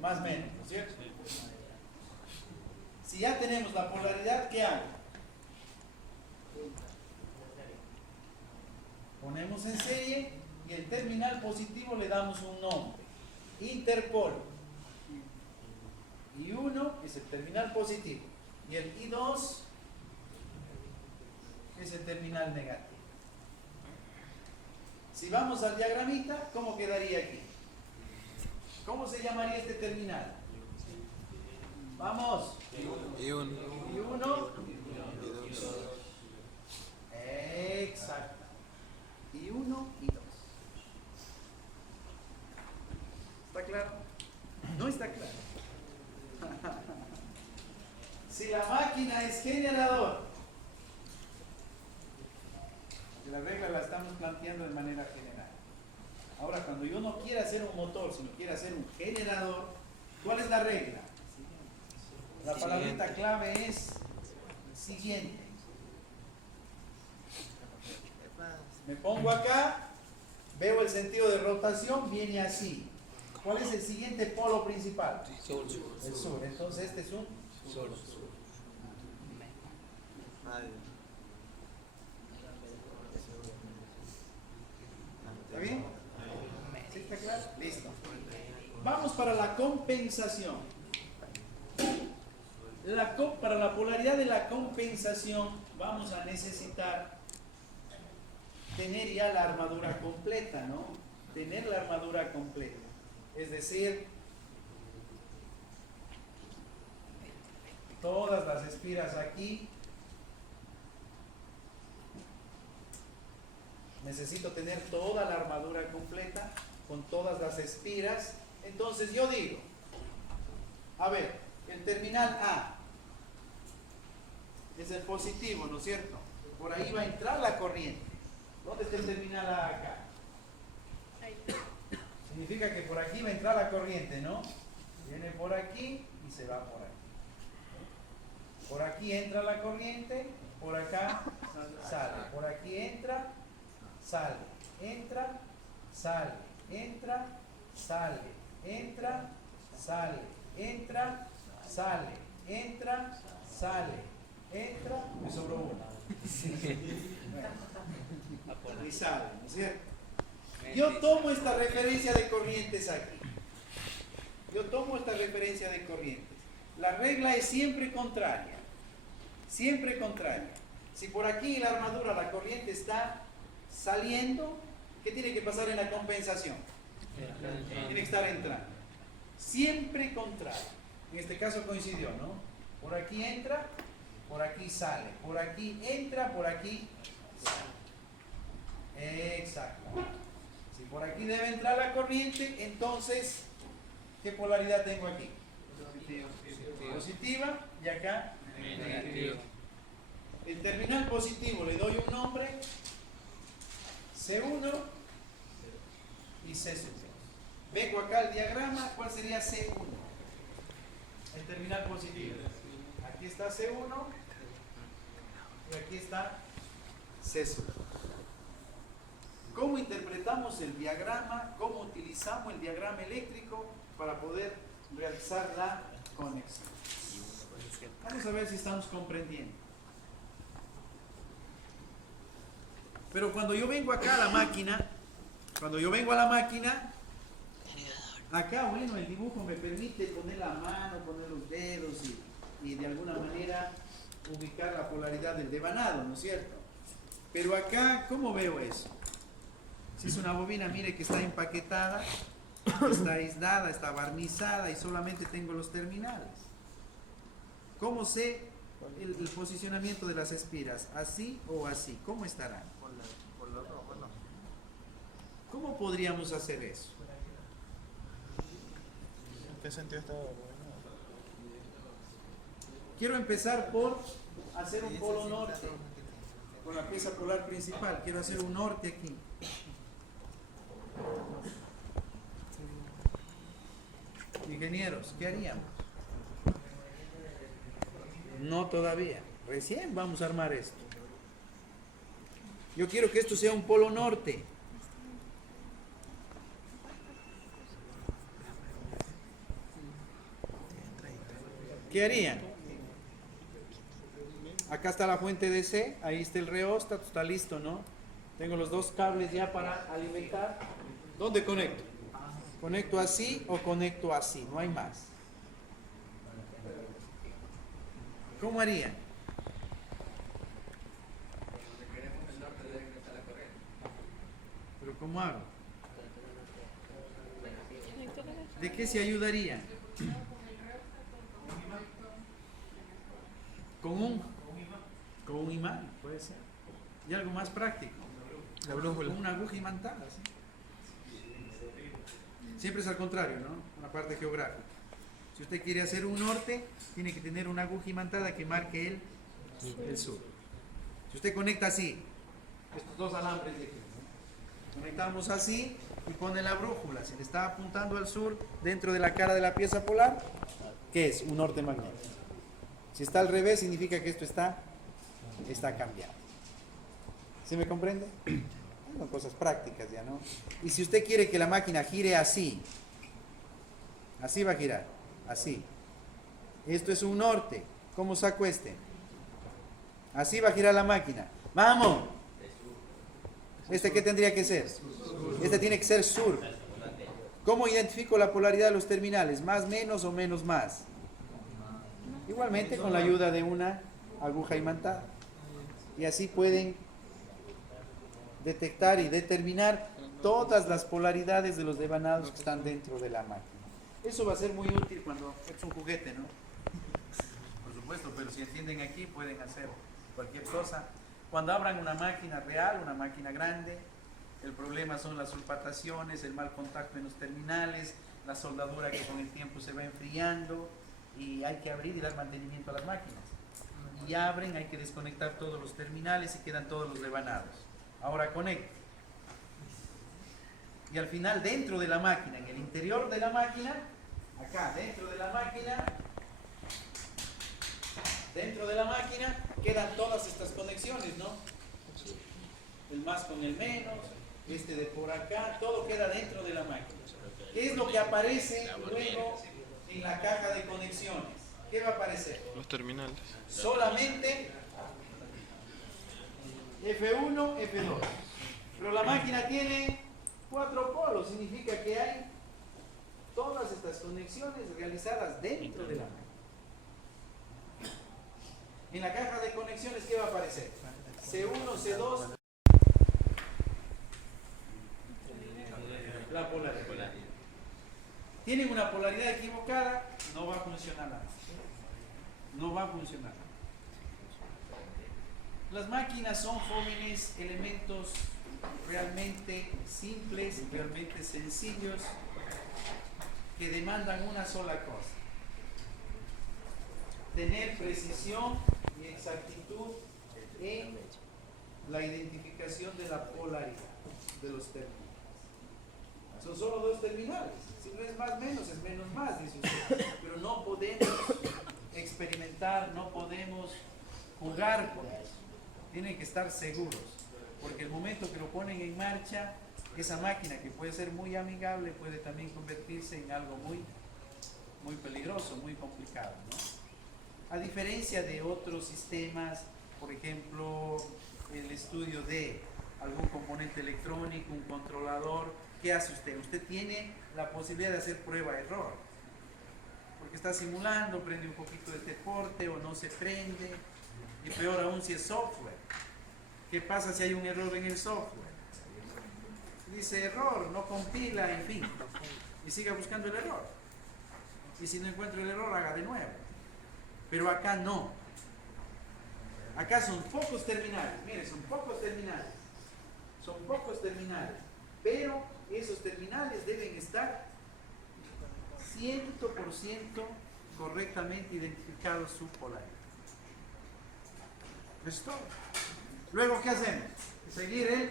Más o menos, ¿no es cierto? Si ya tenemos la polaridad, ¿qué hago? Ponemos en serie y el terminal positivo le damos un nombre. Interpolo. I1 es el terminal positivo y el I2 es el terminal negativo. Si vamos al diagramita, ¿cómo quedaría aquí? ¿Cómo se llamaría este terminal? Vamos. I1. I1. I2. Exacto. I1 y 2. ¿Está claro? No está claro. Si la máquina es generador, la regla la estamos planteando de manera general. Ahora, cuando yo no quiera hacer un motor, sino quiera hacer un generador, ¿cuál es la regla? La palabrita clave es siguiente. Me pongo acá, veo el sentido de rotación, viene así. ¿Cuál es el siguiente polo principal? Sur. El sur. Entonces este es un Sur. ¿Está bien? ¿Sí está claro? Listo. Vamos para la compensación. Para la polaridad de la compensación vamos a necesitar tener ya la armadura completa, ¿no? Tener la armadura completa. Es decir, todas las espiras aquí. Necesito tener toda la armadura completa con todas las espiras. Entonces yo digo, a ver, el terminal A es el positivo, ¿no es cierto? Por ahí va a entrar la corriente. ¿Dónde está el terminal A acá? Ahí. Significa que por aquí va a entrar la corriente, ¿no? Viene por aquí y se va por aquí. Por aquí entra la corriente, por acá sale. Por aquí entra, sale. Entra, sale. Entra, sale. Entra, sale. Entra, sale. Entra, sale. Entra, me sobró una. Y sale, ¿no es cierto? Yo tomo esta referencia de corrientes aquí. Yo tomo esta referencia de corrientes. La regla es siempre contraria. Siempre contraria. Si por aquí en la armadura la corriente está saliendo, ¿qué tiene que pasar en la compensación? Tiene que estar entrando. Siempre contrario. En este caso coincidió, ¿no? Por aquí entra, por aquí sale. Por aquí entra, por aquí sale. Exacto. Si por aquí debe entrar la corriente, entonces, ¿qué polaridad tengo aquí? Positiva y acá Negativo. el terminal positivo le doy un nombre, C1 y C2. Vengo acá al diagrama, ¿cuál sería C1? El terminal positivo. Aquí está C1 y aquí está C2. ¿Cómo interpretamos el diagrama? ¿Cómo utilizamos el diagrama eléctrico para poder realizar la conexión? Vamos a ver si estamos comprendiendo. Pero cuando yo vengo acá a la máquina, acá, bueno, el dibujo me permite poner la mano, poner los dedos y de alguna manera ubicar la polaridad del devanado, ¿no es cierto? Pero acá, ¿cómo veo eso? Si es una bobina, mire que está empaquetada, está aislada, está barnizada y solamente tengo los terminales. ¿Cómo sé el posicionamiento de las espiras? ¿Así o así? ¿Cómo estarán? ¿Cómo podríamos hacer eso? ¿En qué sentido está bueno? Quiero empezar por hacer un polo norte con la pieza polar principal. Quiero hacer un norte aquí. Ingenieros, ¿qué haríamos? No todavía. Recién vamos a armar esto. Yo quiero que esto sea un polo norte. ¿Qué harían? Acá está la fuente DC, ahí está el reóstato, está listo, ¿no? Tengo los dos cables ya para alimentar. ¿Dónde conecto? ¿Conecto así o conecto así? No hay más. ¿Cómo harían? ¿Pero cómo hago? ¿De qué se ayudarían? Con un imán, puede ser. Y algo más práctico. La brújula. Con una aguja imantada, ¿sí? Siempre es al contrario, ¿no? Una parte geográfica. Si usted quiere hacer un norte, tiene que tener una aguja imantada que marque el sur. Si usted conecta así, estos dos alambres de aquí, ¿no? Conectamos así y pone la brújula. Si le está apuntando al sur dentro de la cara de la pieza polar, ¿qué es? Un norte magnético. Si está al revés, significa que esto está cambiado. ¿Sí me comprende? Son cosas prácticas ya, ¿no? Y si usted quiere que la máquina gire así, así va a girar, así. Esto es un norte. ¿Cómo saco este? Así va a girar la máquina. ¡Vamos! ¿Este qué tendría que ser? Este tiene que ser sur. ¿Cómo identifico la polaridad de los terminales? ¿Más, menos o menos, más? Igualmente con la ayuda de una aguja imantada. Y así pueden detectar y determinar todas las polaridades de los devanados que están dentro de la máquina. Eso va a ser muy útil cuando es un juguete, ¿no? Por supuesto, pero si entienden aquí pueden hacer cualquier cosa. Cuando abran una máquina real, una máquina grande, el problema son las sulfataciones, el mal contacto en los terminales, la soldadura que con el tiempo se va enfriando y hay que abrir y dar mantenimiento a las máquinas. Y abren, hay que desconectar todos los terminales y quedan todos los devanados. Ahora conecto. Y al final dentro de la máquina, en el interior de la máquina, acá dentro de la máquina, quedan todas estas conexiones, ¿no? El más con el menos, este de por acá, todo queda dentro de la máquina. ¿Qué es lo que aparece luego en la caja de conexiones? ¿Qué va a aparecer? Los terminales. Solamente F1, F2. Pero la máquina tiene 4 polos, significa que hay todas estas conexiones realizadas dentro de la máquina. En la caja de conexiones, ¿qué va a aparecer? C1, C2. La polaridad. Tienen una polaridad equivocada, no va a funcionar nada. No va a funcionar. Las máquinas son, jóvenes, elementos realmente simples, realmente sencillos, que demandan una sola cosa: tener precisión y exactitud en la identificación de la polaridad de los terminales. Son solo 2 terminales. Si no es más menos, es menos más, dice usted. Pero no podemos experimentar, no podemos jugar con eso. Tienen que estar seguros, porque el momento que lo ponen en marcha, esa máquina, que puede ser muy amigable, puede también convertirse en algo muy, muy peligroso, muy complicado, ¿no? A diferencia de otros sistemas, por ejemplo, el estudio de algún componente electrónico, un controlador, ¿qué hace usted? Usted tiene la posibilidad de hacer prueba-error, porque está simulando, prende un poquito este porte o no se prende, y peor aún si es software. ¿Qué pasa si hay un error en el software? Dice error, no compila, en fin, y siga buscando el error. Y si no encuentra el error, haga de nuevo. Pero acá no. Acá son pocos terminales, mire, son pocos terminales. Son pocos terminales, pero esos terminales deben estar 100% correctamente identificados su polaridad. Eso es todo. Luego, ¿qué hacemos? Seguir el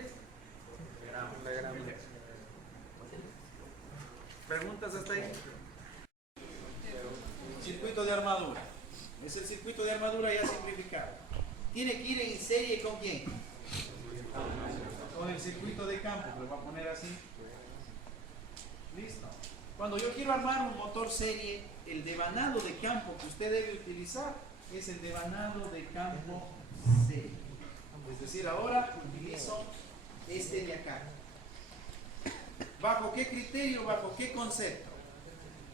diagrama. ¿Preguntas hasta ahí? Circuito de armadura. Es el circuito de armadura ya simplificado. Tiene que ir en serie ¿con quién? Con el circuito de campo, que lo voy a poner así. Listo. Cuando yo quiero armar un motor serie el devanado de campo que usted debe utilizar es el devanado de campo serie. Es decir, ahora utilizo este de acá. ¿Bajo qué criterio? ¿Bajo qué concepto?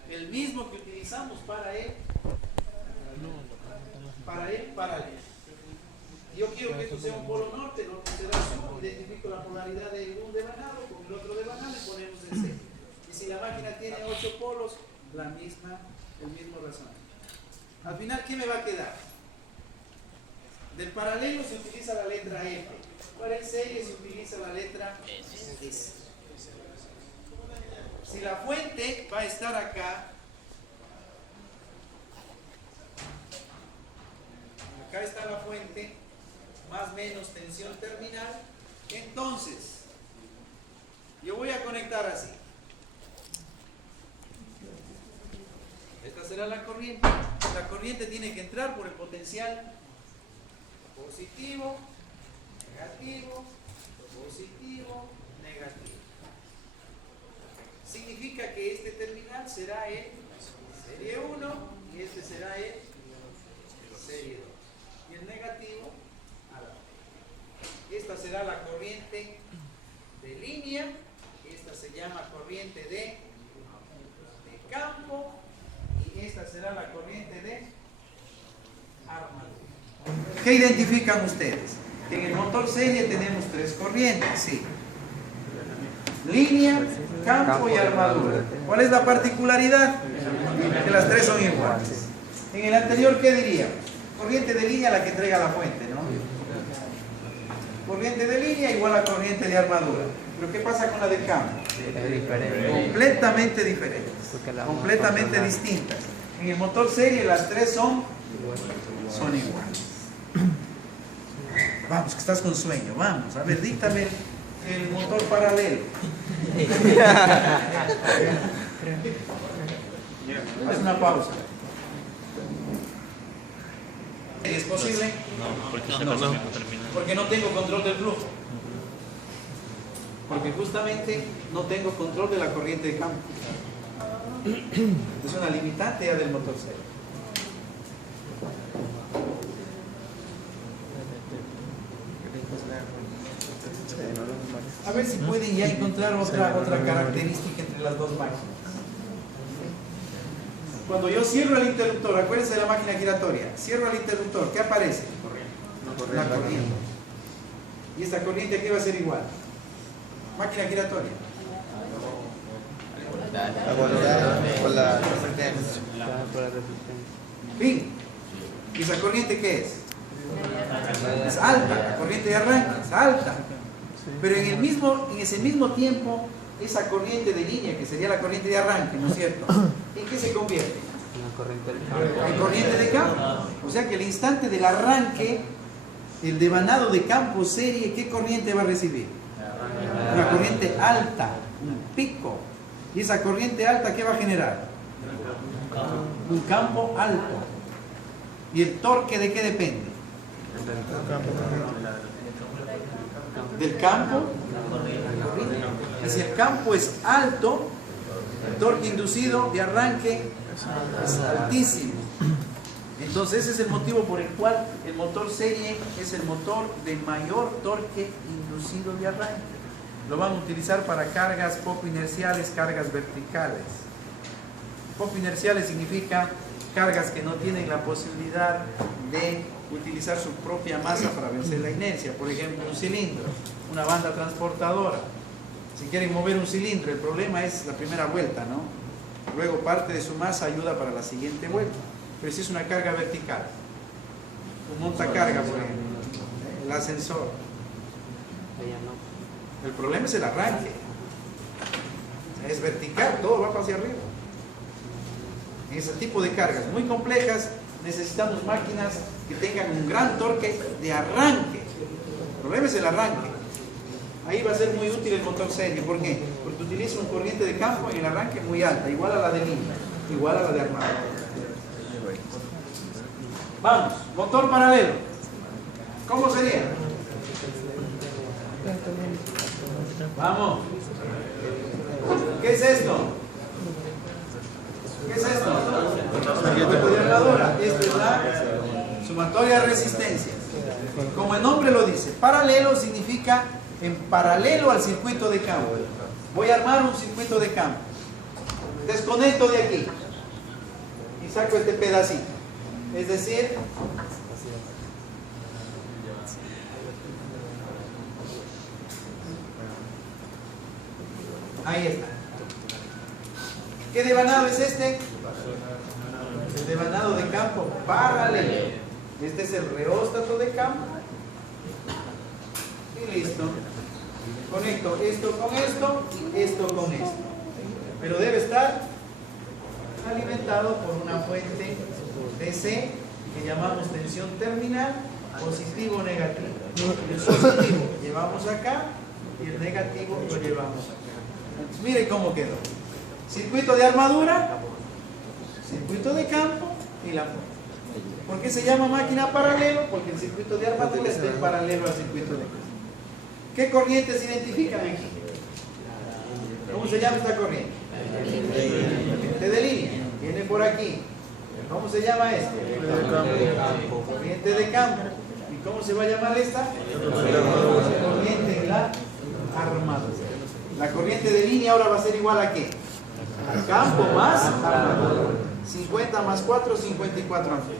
El mismo que utilizamos para el paralelo. Yo quiero que esto sea un polo norte, lo consideración, identifico la polaridad de un devanado con el otro devanado y ponemos en serie. Y si la máquina tiene 8 polos, el mismo razonamiento. Al final, ¿qué me va a quedar? Del paralelo se utiliza la letra F. Para el serie se utiliza la letra S. Si la fuente va a estar acá, acá está la fuente, más o menos tensión terminal, entonces yo voy a conectar así. Esta será la corriente. La corriente tiene que entrar por el potencial positivo, negativo, positivo, negativo. Significa que este terminal será el serie 1 y este será el serie 2. Y el negativo a la otra. Esta será la corriente de línea, esta se llama corriente de campo y esta será la corriente de armadura. ¿Qué identifican ustedes? Que en el motor serie tenemos 3 corrientes, sí. Línea, campo y armadura. ¿Cuál es la particularidad? Que las 3 son iguales. En el anterior, ¿qué diríamos? Corriente de línea la que entrega la fuente, ¿no? Corriente de línea igual a corriente de armadura. Pero ¿qué pasa con la del campo? Es diferente. Completamente diferentes, completamente distintas. En el motor serie las 3 son iguales. Vamos, que estás con sueño, vamos. A ver, díctame el motor paralelo. Haz una pausa. ¿Es posible? No, porque No. Porque no tengo control del flujo. Porque justamente no tengo control de la corriente de campo. Es una limitante ya del motor serie. A ver si pueden ya encontrar otra característica entre las dos máquinas. Cuando yo cierro el interruptor, acuérdense de la máquina giratoria, cierro el interruptor, ¿qué aparece? La corriente. ¿Y esta corriente qué va a ser igual? Máquina giratoria. Por la resistencia. Fin. ¿Y esa corriente qué es? Es alta, la corriente de arranque es alta. Pero en ese mismo tiempo, esa corriente de línea, que sería la corriente de arranque, ¿no es cierto? ¿En qué se convierte? En corriente de campo. O sea que el instante del arranque, el devanado de campo serie, ¿qué corriente va a recibir? Una corriente alta, un pico. ¿Y esa corriente alta qué va a generar? Un campo alto. ¿Y el torque de qué depende? Del campo. Y si el campo es alto, el torque inducido de arranque es altísimo. Entonces ese es el motivo por el cual el motor serie es el motor de mayor torque inducido de arranque. Lo van a utilizar para cargas poco inerciales, cargas verticales. Poco inerciales significa cargas que no tienen la posibilidad de utilizar su propia masa para vencer la inercia. Por ejemplo, un cilindro, una banda transportadora. Si quieren mover un cilindro, el problema es la primera vuelta, ¿no? Luego parte de su masa ayuda para la siguiente vuelta. Pero si es una carga vertical, un montacarga, por ejemplo, el ascensor, el problema es el arranque. Es vertical, todo va hacia arriba. En ese tipo de cargas muy complejas necesitamos máquinas que tengan un gran torque de arranque. El problema es el arranque. Ahí va a ser muy útil el motor serie. ¿Por qué? Porque utiliza una corriente de campo en el arranque muy alta, igual a la de línea, igual a la de armadura. Vamos, motor paralelo. ¿Cómo sería? Vamos. ¿Qué es esto? ¿Qué es esto? Circuito de armadura. Esto es la sumatoria de resistencias. Como el nombre lo dice, paralelo significa en paralelo al circuito de campo. Voy a armar un circuito de campo. Desconecto de aquí y saco este pedacito. Es decir, ahí está. ¿Qué devanado es este? El devanado de campo paralelo. Este es el reóstato de campo. Y listo. Conecto esto con esto y esto con esto. Pero debe estar alimentado por una fuente DC que llamamos tensión terminal, positivo o negativo. El positivo llevamos acá y el negativo lo llevamos acá. Entonces, mire cómo quedó. Circuito de armadura, circuito de campo y la fuente. ¿Por qué se llama máquina paralelo? Porque el circuito de armadura está en paralelo al circuito de campo. ¿Qué corrientes se identifican aquí? ¿Cómo se llama esta corriente? Corriente de línea. Viene por aquí. ¿Cómo se llama esta? Corriente de campo. ¿Y cómo se va a llamar esta? Corriente en la armadura. La corriente de línea ahora va a ser igual a ¿qué? A campo más armadura. 50 más 4, 54 amperes.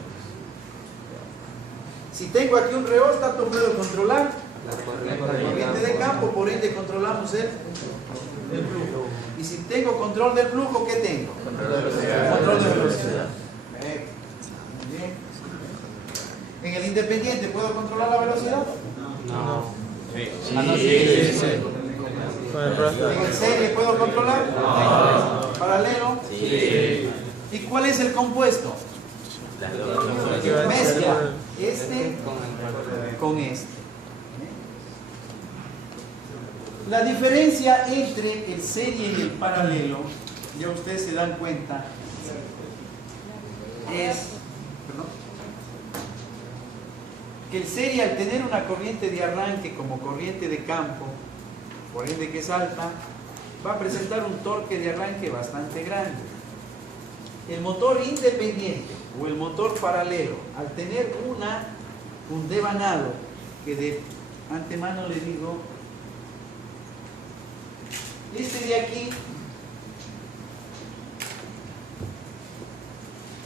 Si tengo aquí un reóstato, puedo controlar la corriente de campo, por ende controlamos el flujo. Y si tengo control del flujo, ¿qué tengo? Control de velocidad. Bien. ¿En el independiente puedo controlar la velocidad? No. Sí. ¿En el serie puedo controlar? No. ¿Paralelo? Sí. ¿Y cuál es el compuesto? Mezcla este con este. La diferencia entre el serie y el paralelo, ya ustedes se dan cuenta, es que el serie, al tener una corriente de arranque como corriente de campo, por ende que es alta, va a presentar un torque de arranque bastante grande. El motor independiente o el motor paralelo, al tener un devanado, que de antemano le digo, este de aquí,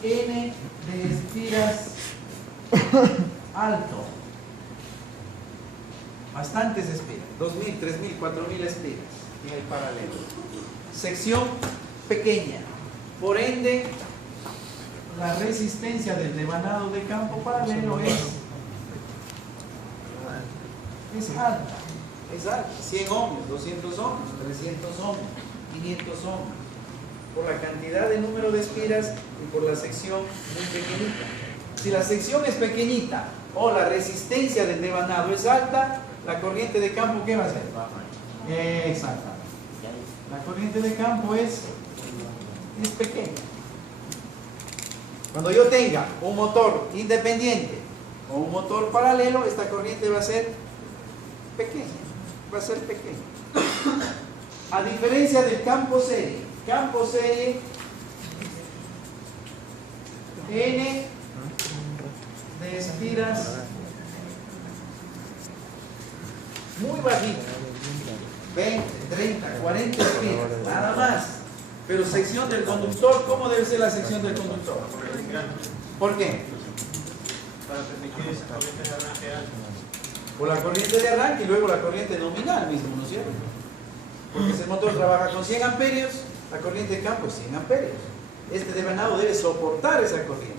N de espiras alto, bastantes espiras, 2000, 3000, 4000 espiras en el paralelo. Sección pequeña, por ende la resistencia del devanado de campo paralelo es alta. Es alta, 100 ohmios, 200 ohmios, 300 ohmios, 500 ohmios, por la cantidad de número de espiras y por la sección muy pequeñita. Si la sección es pequeñita o la resistencia del devanado es alta, la corriente de campo, ¿qué va a ser? Exactamente. La corriente de campo es pequeña. Cuando yo tenga un motor independiente o un motor paralelo, esta corriente va a ser pequeña. Va a ser pequeño. A diferencia del campo serie, N de espiras muy bajito, 20, 30, 40 espiras, nada más. Pero sección del conductor, ¿cómo debe ser la sección del conductor? ¿Por qué? Para permitir esa corriente de arranque alta. Por la corriente de arranque y luego la corriente nominal mismo, ¿no es cierto? Porque si el motor trabaja con 100 amperios, la corriente de campo es 100 amperios. Este devanado debe soportar esa corriente.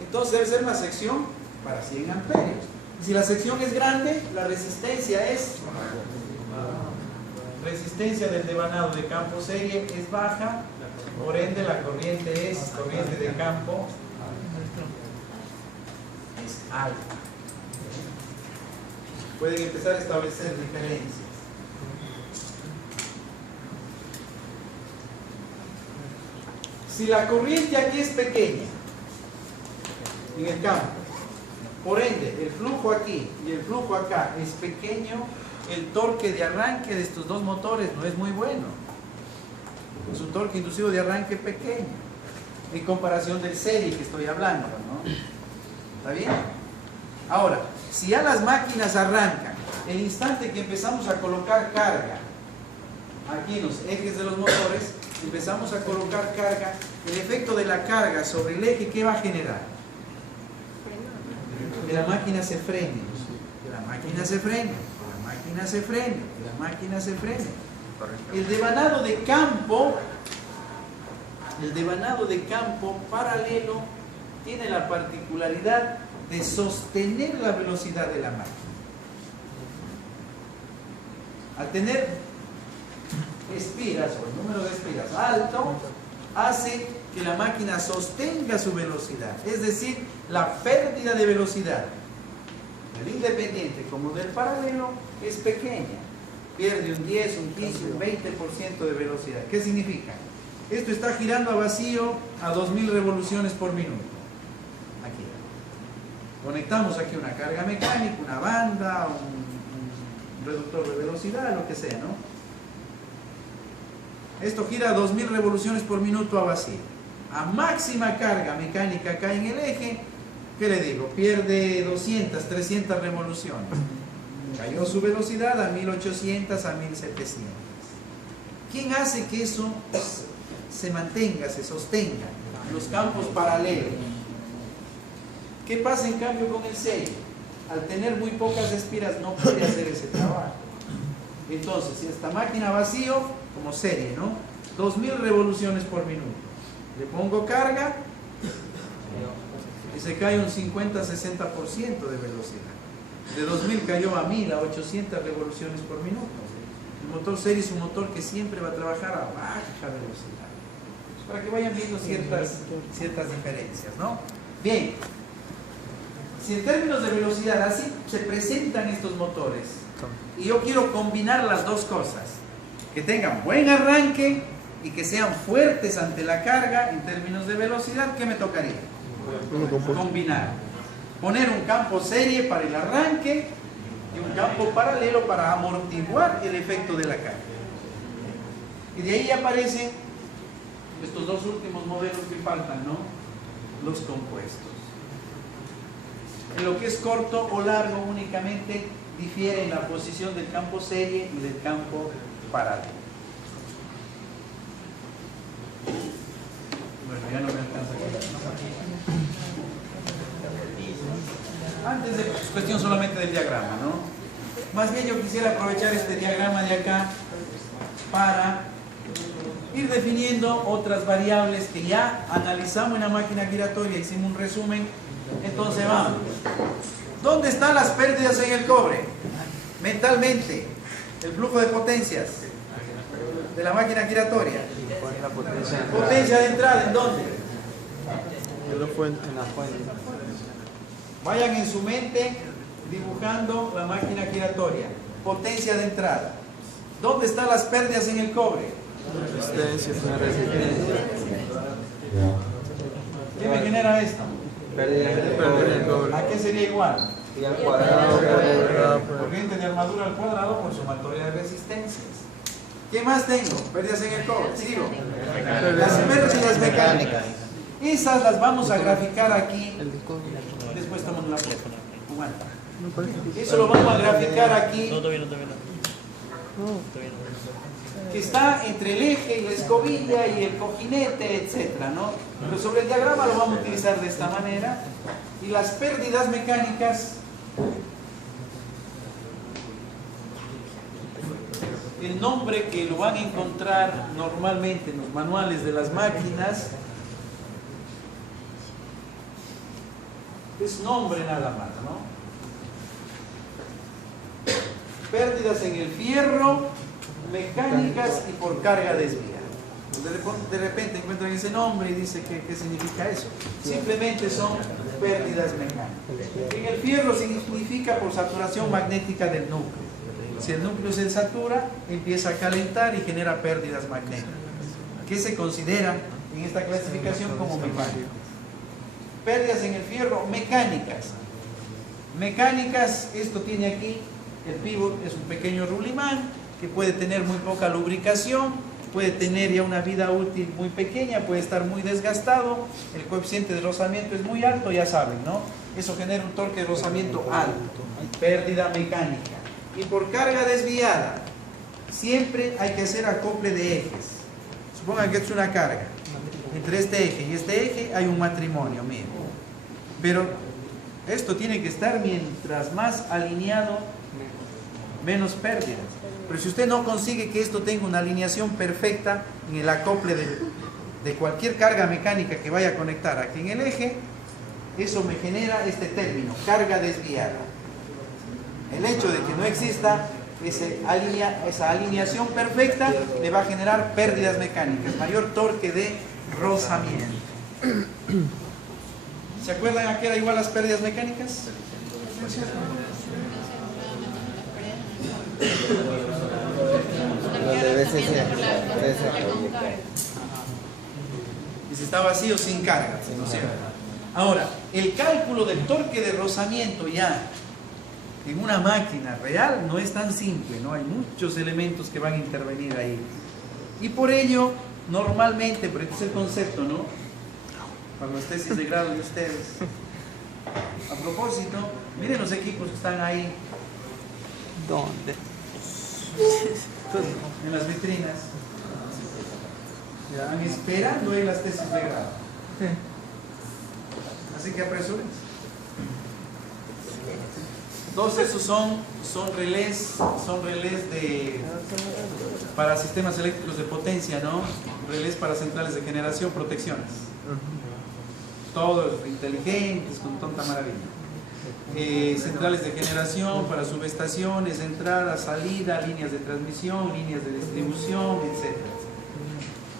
Entonces debe ser una sección para 100 amperios. Si la sección es grande, la resistencia del devanado de campo serie es baja, por ende la corriente es corriente de campo es alta. Pueden empezar a establecer diferencias. Si la corriente aquí es pequeña en el campo, por ende el flujo aquí y el flujo acá es pequeño, el torque de arranque de estos dos motores no es muy bueno. Es un torque inducido de arranque pequeño. en comparación del serie que estoy hablando, ¿no? ¿Está bien? Ahora, si ya las máquinas arrancan, el instante que empezamos a colocar carga, aquí en los ejes de los motores, empezamos a colocar carga, el efecto de la carga sobre el eje, ¿qué va a generar? Que la máquina se frene, que la máquina se frene, que la máquina se frene, que la máquina se frene. El devanado de campo paralelo tiene la particularidad de sostener la velocidad de la máquina. Al tener espiras o el número de espiras alto, hace que la máquina sostenga su velocidad, es decir, la pérdida de velocidad del independiente como del paralelo es pequeña, pierde un 10, un 15, un 20% de velocidad. ¿Qué significa? Esto está girando a vacío a 2000 revoluciones por minuto. Aquí conectamos aquí una carga mecánica, una banda, un reductor de velocidad, lo que sea, ¿no? Esto gira a 2000 revoluciones por minuto a vacío. A máxima carga mecánica acá en el eje, ¿qué le digo? Pierde 200, 300 revoluciones. Cayó su velocidad a 1800, a 1700. ¿Quién hace que eso se mantenga, se sostenga? Los campos paralelos. ¿Qué pasa en cambio con el serie? Al tener muy pocas espiras no puede hacer ese trabajo. Entonces, si esta máquina vacío, como serie, ¿no? 2000 revoluciones por minuto. Le pongo carga y se cae un 50-60% de velocidad. De 2000 cayó a 1000, a 800 revoluciones por minuto. El motor serie es un motor que siempre va a trabajar a baja velocidad. Para que vayan viendo ciertas diferencias, ¿no? Bien. Si en términos de velocidad así se presentan estos motores y yo quiero combinar las dos cosas, que tengan buen arranque y que sean fuertes ante la carga en términos de velocidad, ¿qué me tocaría? Combinar. Poner un campo serie para el arranque y un campo paralelo para amortiguar el efecto de la carga. Y de ahí aparecen estos dos últimos modelos que faltan, ¿no? Los compuestos. En lo que es corto o largo únicamente difiere en la posición del campo serie y del campo paralelo. Bueno, ya no me alcanza aquí. Antes de cuestión solamente del diagrama, ¿no? Más bien yo quisiera aprovechar este diagrama de acá para ir definiendo otras variables que ya analizamos en la máquina giratoria, hicimos un resumen. Entonces vamos. ¿Dónde están las pérdidas en el cobre? Mentalmente, el flujo de potencias de la máquina giratoria. Potencia de entrada, ¿en dónde? En la fuente. Vayan en su mente dibujando la máquina giratoria. Potencia de entrada. ¿Dónde están las pérdidas en el cobre? Resistencia. ¿Qué me genera esto? Pérdida de cobre. ¿A qué sería igual? Y al cuadrado. Corriente de armadura al cuadrado por sumatoria de resistencias. ¿Qué más tengo? Pérdidas en el cobre. Sigo. Las pérdidas mecánicas. Esas las vamos a graficar aquí. Después tomamos la foto. Aguanta. Eso lo vamos a graficar aquí. Que está entre el eje y la escobilla y el cojinete, etcétera, ¿no? Pero sobre el diagrama lo vamos a utilizar de esta manera. Y las pérdidas mecánicas, el nombre que lo van a encontrar normalmente en los manuales de las máquinas es nombre nada más, ¿no? Pérdidas en el fierro, mecánicas y por carga desviada. De repente encuentran ese nombre y dice ¿qué significa eso? Simplemente son pérdidas mecánicas. En el fierro significa por saturación magnética del núcleo. Si el núcleo se satura, empieza a calentar y genera pérdidas magnéticas. ¿Qué se considera en esta clasificación como mecánico? Pérdidas en el fierro mecánicas. Mecánicas, esto tiene aquí, el pívot es un pequeño rulimán que puede tener muy poca lubricación puede tener ya una vida útil muy pequeña, puede estar muy desgastado, el coeficiente de rozamiento es muy alto, ya saben, ¿no? Eso genera un torque de rozamiento alto, pérdida mecánica. Y por carga desviada, siempre hay que hacer acople de ejes. Supongan que es una carga. Entre este eje y este eje hay un matrimonio, miren. Pero esto tiene que estar mientras más alineado, menos pérdidas. Pero si usted no consigue que esto tenga una alineación perfecta en el acople de cualquier carga mecánica que vaya a conectar aquí en el eje, eso me genera este término, carga desviada. El hecho de que no exista esa alineación perfecta le va a generar pérdidas mecánicas, mayor torque de rozamiento. ¿Se acuerdan a qué era igual las pérdidas mecánicas? Y si está vacío, sin carga, ¿no es cierto? Ahora, el cálculo del torque de rozamiento ya en una máquina real no es tan simple, ¿no? Hay muchos elementos que van a intervenir ahí. Y por ello, normalmente, pero este es el concepto, ¿no? Para las tesis de grado de ustedes. A propósito, miren los equipos que están ahí. ¿Dónde? En las vitrinas. Ya van esperando ahí las tesis de grado. Así que apresúrense. Todos esos son relés para sistemas eléctricos de potencia, ¿no? Relés para centrales de generación, protecciones. Todos inteligentes, con tonta maravilla. Centrales de generación para subestaciones, entrada, salida, líneas de transmisión, líneas de distribución, etc.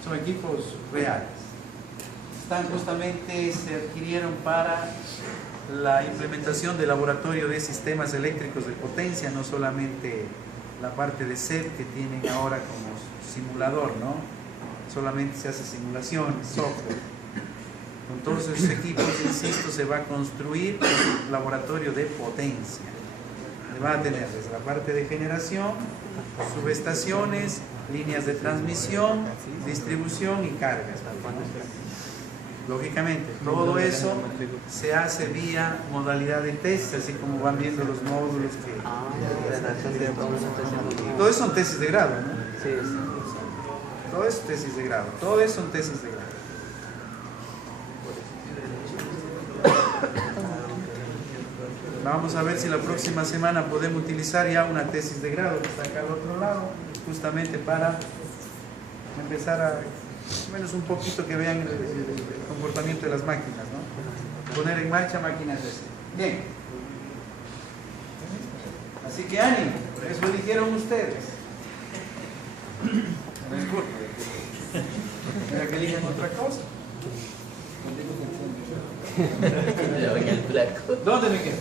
Son equipos reales. Se adquirieron para la implementación del laboratorio de sistemas eléctricos de potencia, no solamente la parte de SET que tienen ahora como simulador, ¿no? Solamente se hace simulación, software. Con todos esos equipos, insisto, se va a construir un laboratorio de potencia. Va a tener desde la parte de generación, subestaciones, líneas de transmisión, distribución y cargas. Lógicamente, todo eso se hace vía modalidad de test, así como van viendo los módulos que... Todo eso son tesis de grado, ¿no? Sí. Todo eso es tesis de grado, todo eso son tesis de grado. Vamos a ver si la próxima semana podemos utilizar ya una tesis de grado que está acá al otro lado, justamente para empezar a, menos un poquito que vean el comportamiento de las máquinas, ¿no? Poner en marcha máquinas de este. Bien. Así que ánimo, eso dijeron ustedes. Mira que eligen otra cosa. ¿Dónde me quedo?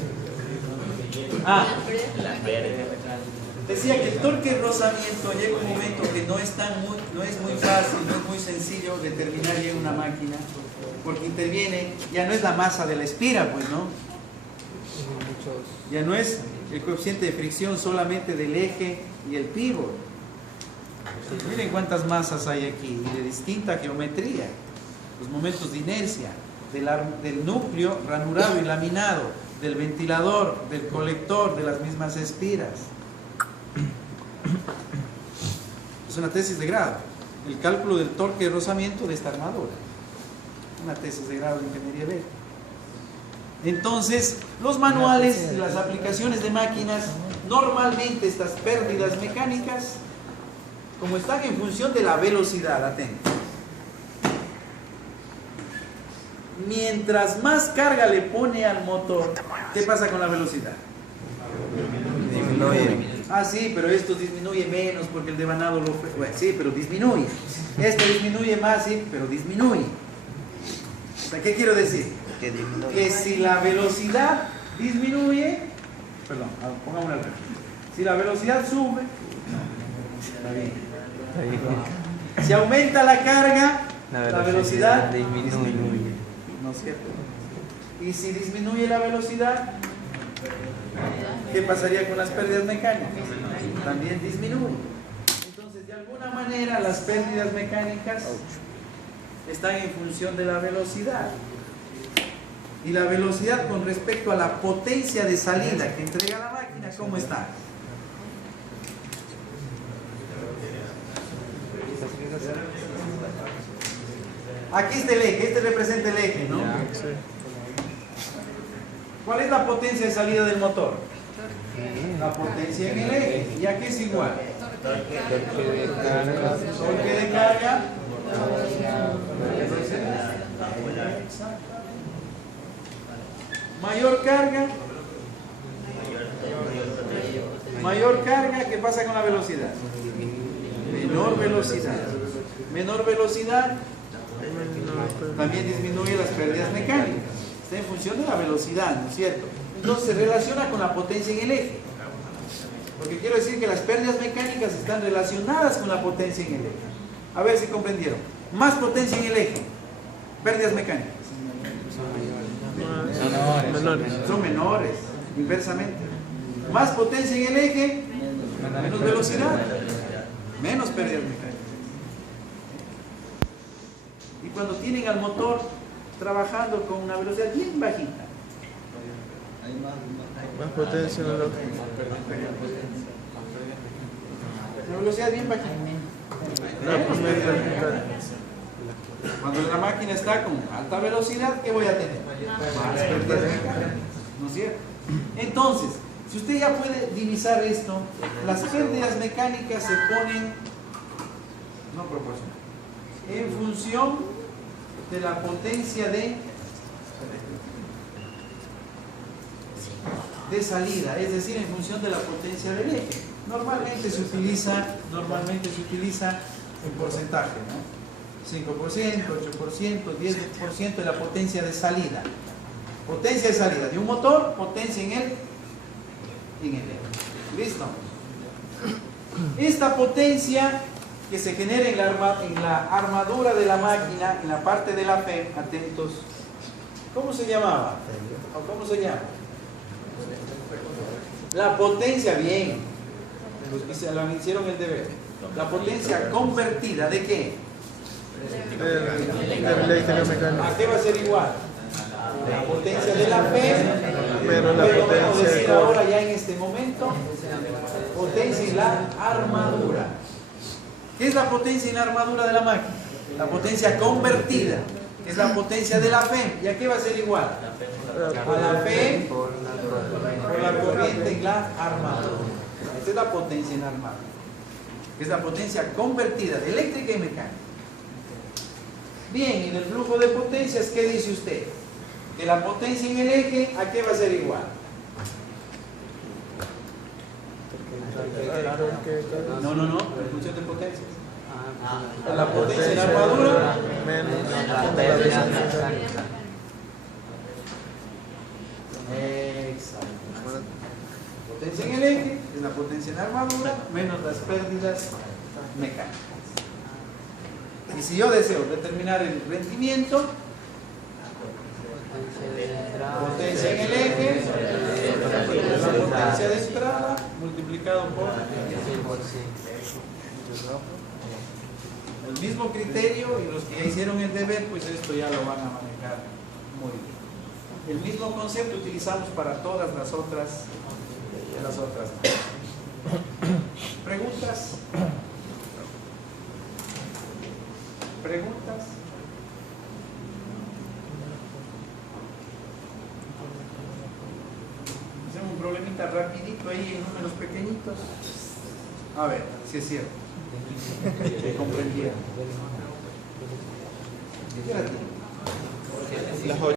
Decía que el torque de rozamiento llega un momento que no es muy fácil, no es muy sencillo determinar ya en una máquina, porque interviene, ya no es la masa de la espira, pues, ¿no? Ya no es el coeficiente de fricción solamente del eje y el pívot. Miren cuántas masas hay aquí, y de distinta geometría. Los momentos de inercia del núcleo ranurado y laminado, del ventilador, del colector, de las mismas espiras. Es una tesis de grado. El cálculo del torque de rozamiento de esta armadura. Una tesis de grado de ingeniería eléctrica. Entonces, los manuales y las aplicaciones de máquinas, normalmente estas pérdidas mecánicas, como están en función de la velocidad, atentos. Mientras más carga le pone al motor, ¿qué pasa con la velocidad? Disminuye. Ah, sí, pero esto disminuye menos porque el devanado lo... Bueno, sí, pero disminuye. Esto disminuye más, sí, pero disminuye. O sea, ¿qué quiero decir? Que si la velocidad disminuye... Perdón, pongámoslo al revés. Si la velocidad sube... Está bien. Si aumenta la carga, la velocidad disminuye. ¿No es cierto? Y si disminuye la velocidad, ¿qué pasaría con las pérdidas mecánicas? También disminuye. Entonces, de alguna manera manera las pérdidas mecánicas están en función de la velocidad. Y la velocidad con respecto a la potencia de salida que entrega la máquina, ¿cómo está? Aquí está el eje, este representa el eje, ¿no? ¿Cuál es la potencia de salida del motor? La potencia en el eje. ¿Y a qué es igual? Torque de carga. Mayor carga. Mayor carga, ¿qué pasa con la velocidad? Menor velocidad. Menor velocidad también disminuye las pérdidas mecánicas. Está en función de la velocidad, ¿no es cierto? Entonces se relaciona con la potencia en el eje. Porque quiero decir que las pérdidas mecánicas están relacionadas con la potencia en el eje. A ver si comprendieron. Más potencia en el eje. Pérdidas mecánicas. Son menores, inversamente. Más potencia en el eje, menos velocidad, menos pérdidas mecánicas. Y cuando tienen al motor trabajando con una velocidad bien bajita, Más potencia en la una velocidad bien bajita. Menos pérdidas mecánicas. Cuando la máquina está con alta velocidad, ¿qué voy a tener? Más pérdidas mecánicas, ¿no es cierto? Entonces, si usted ya puede divisar esto, las pérdidas mecánicas se ponen no proporcional, en función de la potencia de salida, es decir, en función de la potencia del eje. Normalmente se utiliza un porcentaje, ¿no? 5%, 8%, 10% de la potencia de salida. Potencia de salida de un motor, potencia en el eje. ¿Listo? Esta potencia que se genera en la armadura de la máquina, en la parte de la FEM, atentos, ¿cómo se llamaba? ¿O cómo se llama? La potencia, bien, los que se lo hicieron el deber. La potencia convertida, ¿de qué? ¿A qué va a ser igual? La potencia de la FEM, menos la pero potencia vamos a decir de ahora ya en este momento, potencia en la armadura. ¿Qué es la potencia en la armadura de la máquina? La potencia convertida, que es la potencia de la FEM. ¿Y a qué va a ser igual? A la FEM por la corriente en la armadura. Esta es la potencia en la armadura. Es la potencia convertida de eléctrica y mecánica. Bien, en el flujo de potencias, ¿qué dice usted? Que la potencia en el eje, ¿a qué va a ser igual? No, en función de potencias. La potencia en la armadura menos exacto. Potencia en el eje es la potencia en la armadura menos las pérdidas mecánicas. Y si yo deseo determinar el rendimiento, potencia en el eje, la potencia de entrada multiplicado por el mismo criterio, y los que ya hicieron el deber, pues esto ya lo van a manejar muy bien. El mismo concepto utilizamos para todas las otras. ¿Preguntas? ¿Preguntas? Hacemos un problemita rapidito ahí en números pequeñitos. A ver, si es cierto. Que comprendieron. ¿Qué era?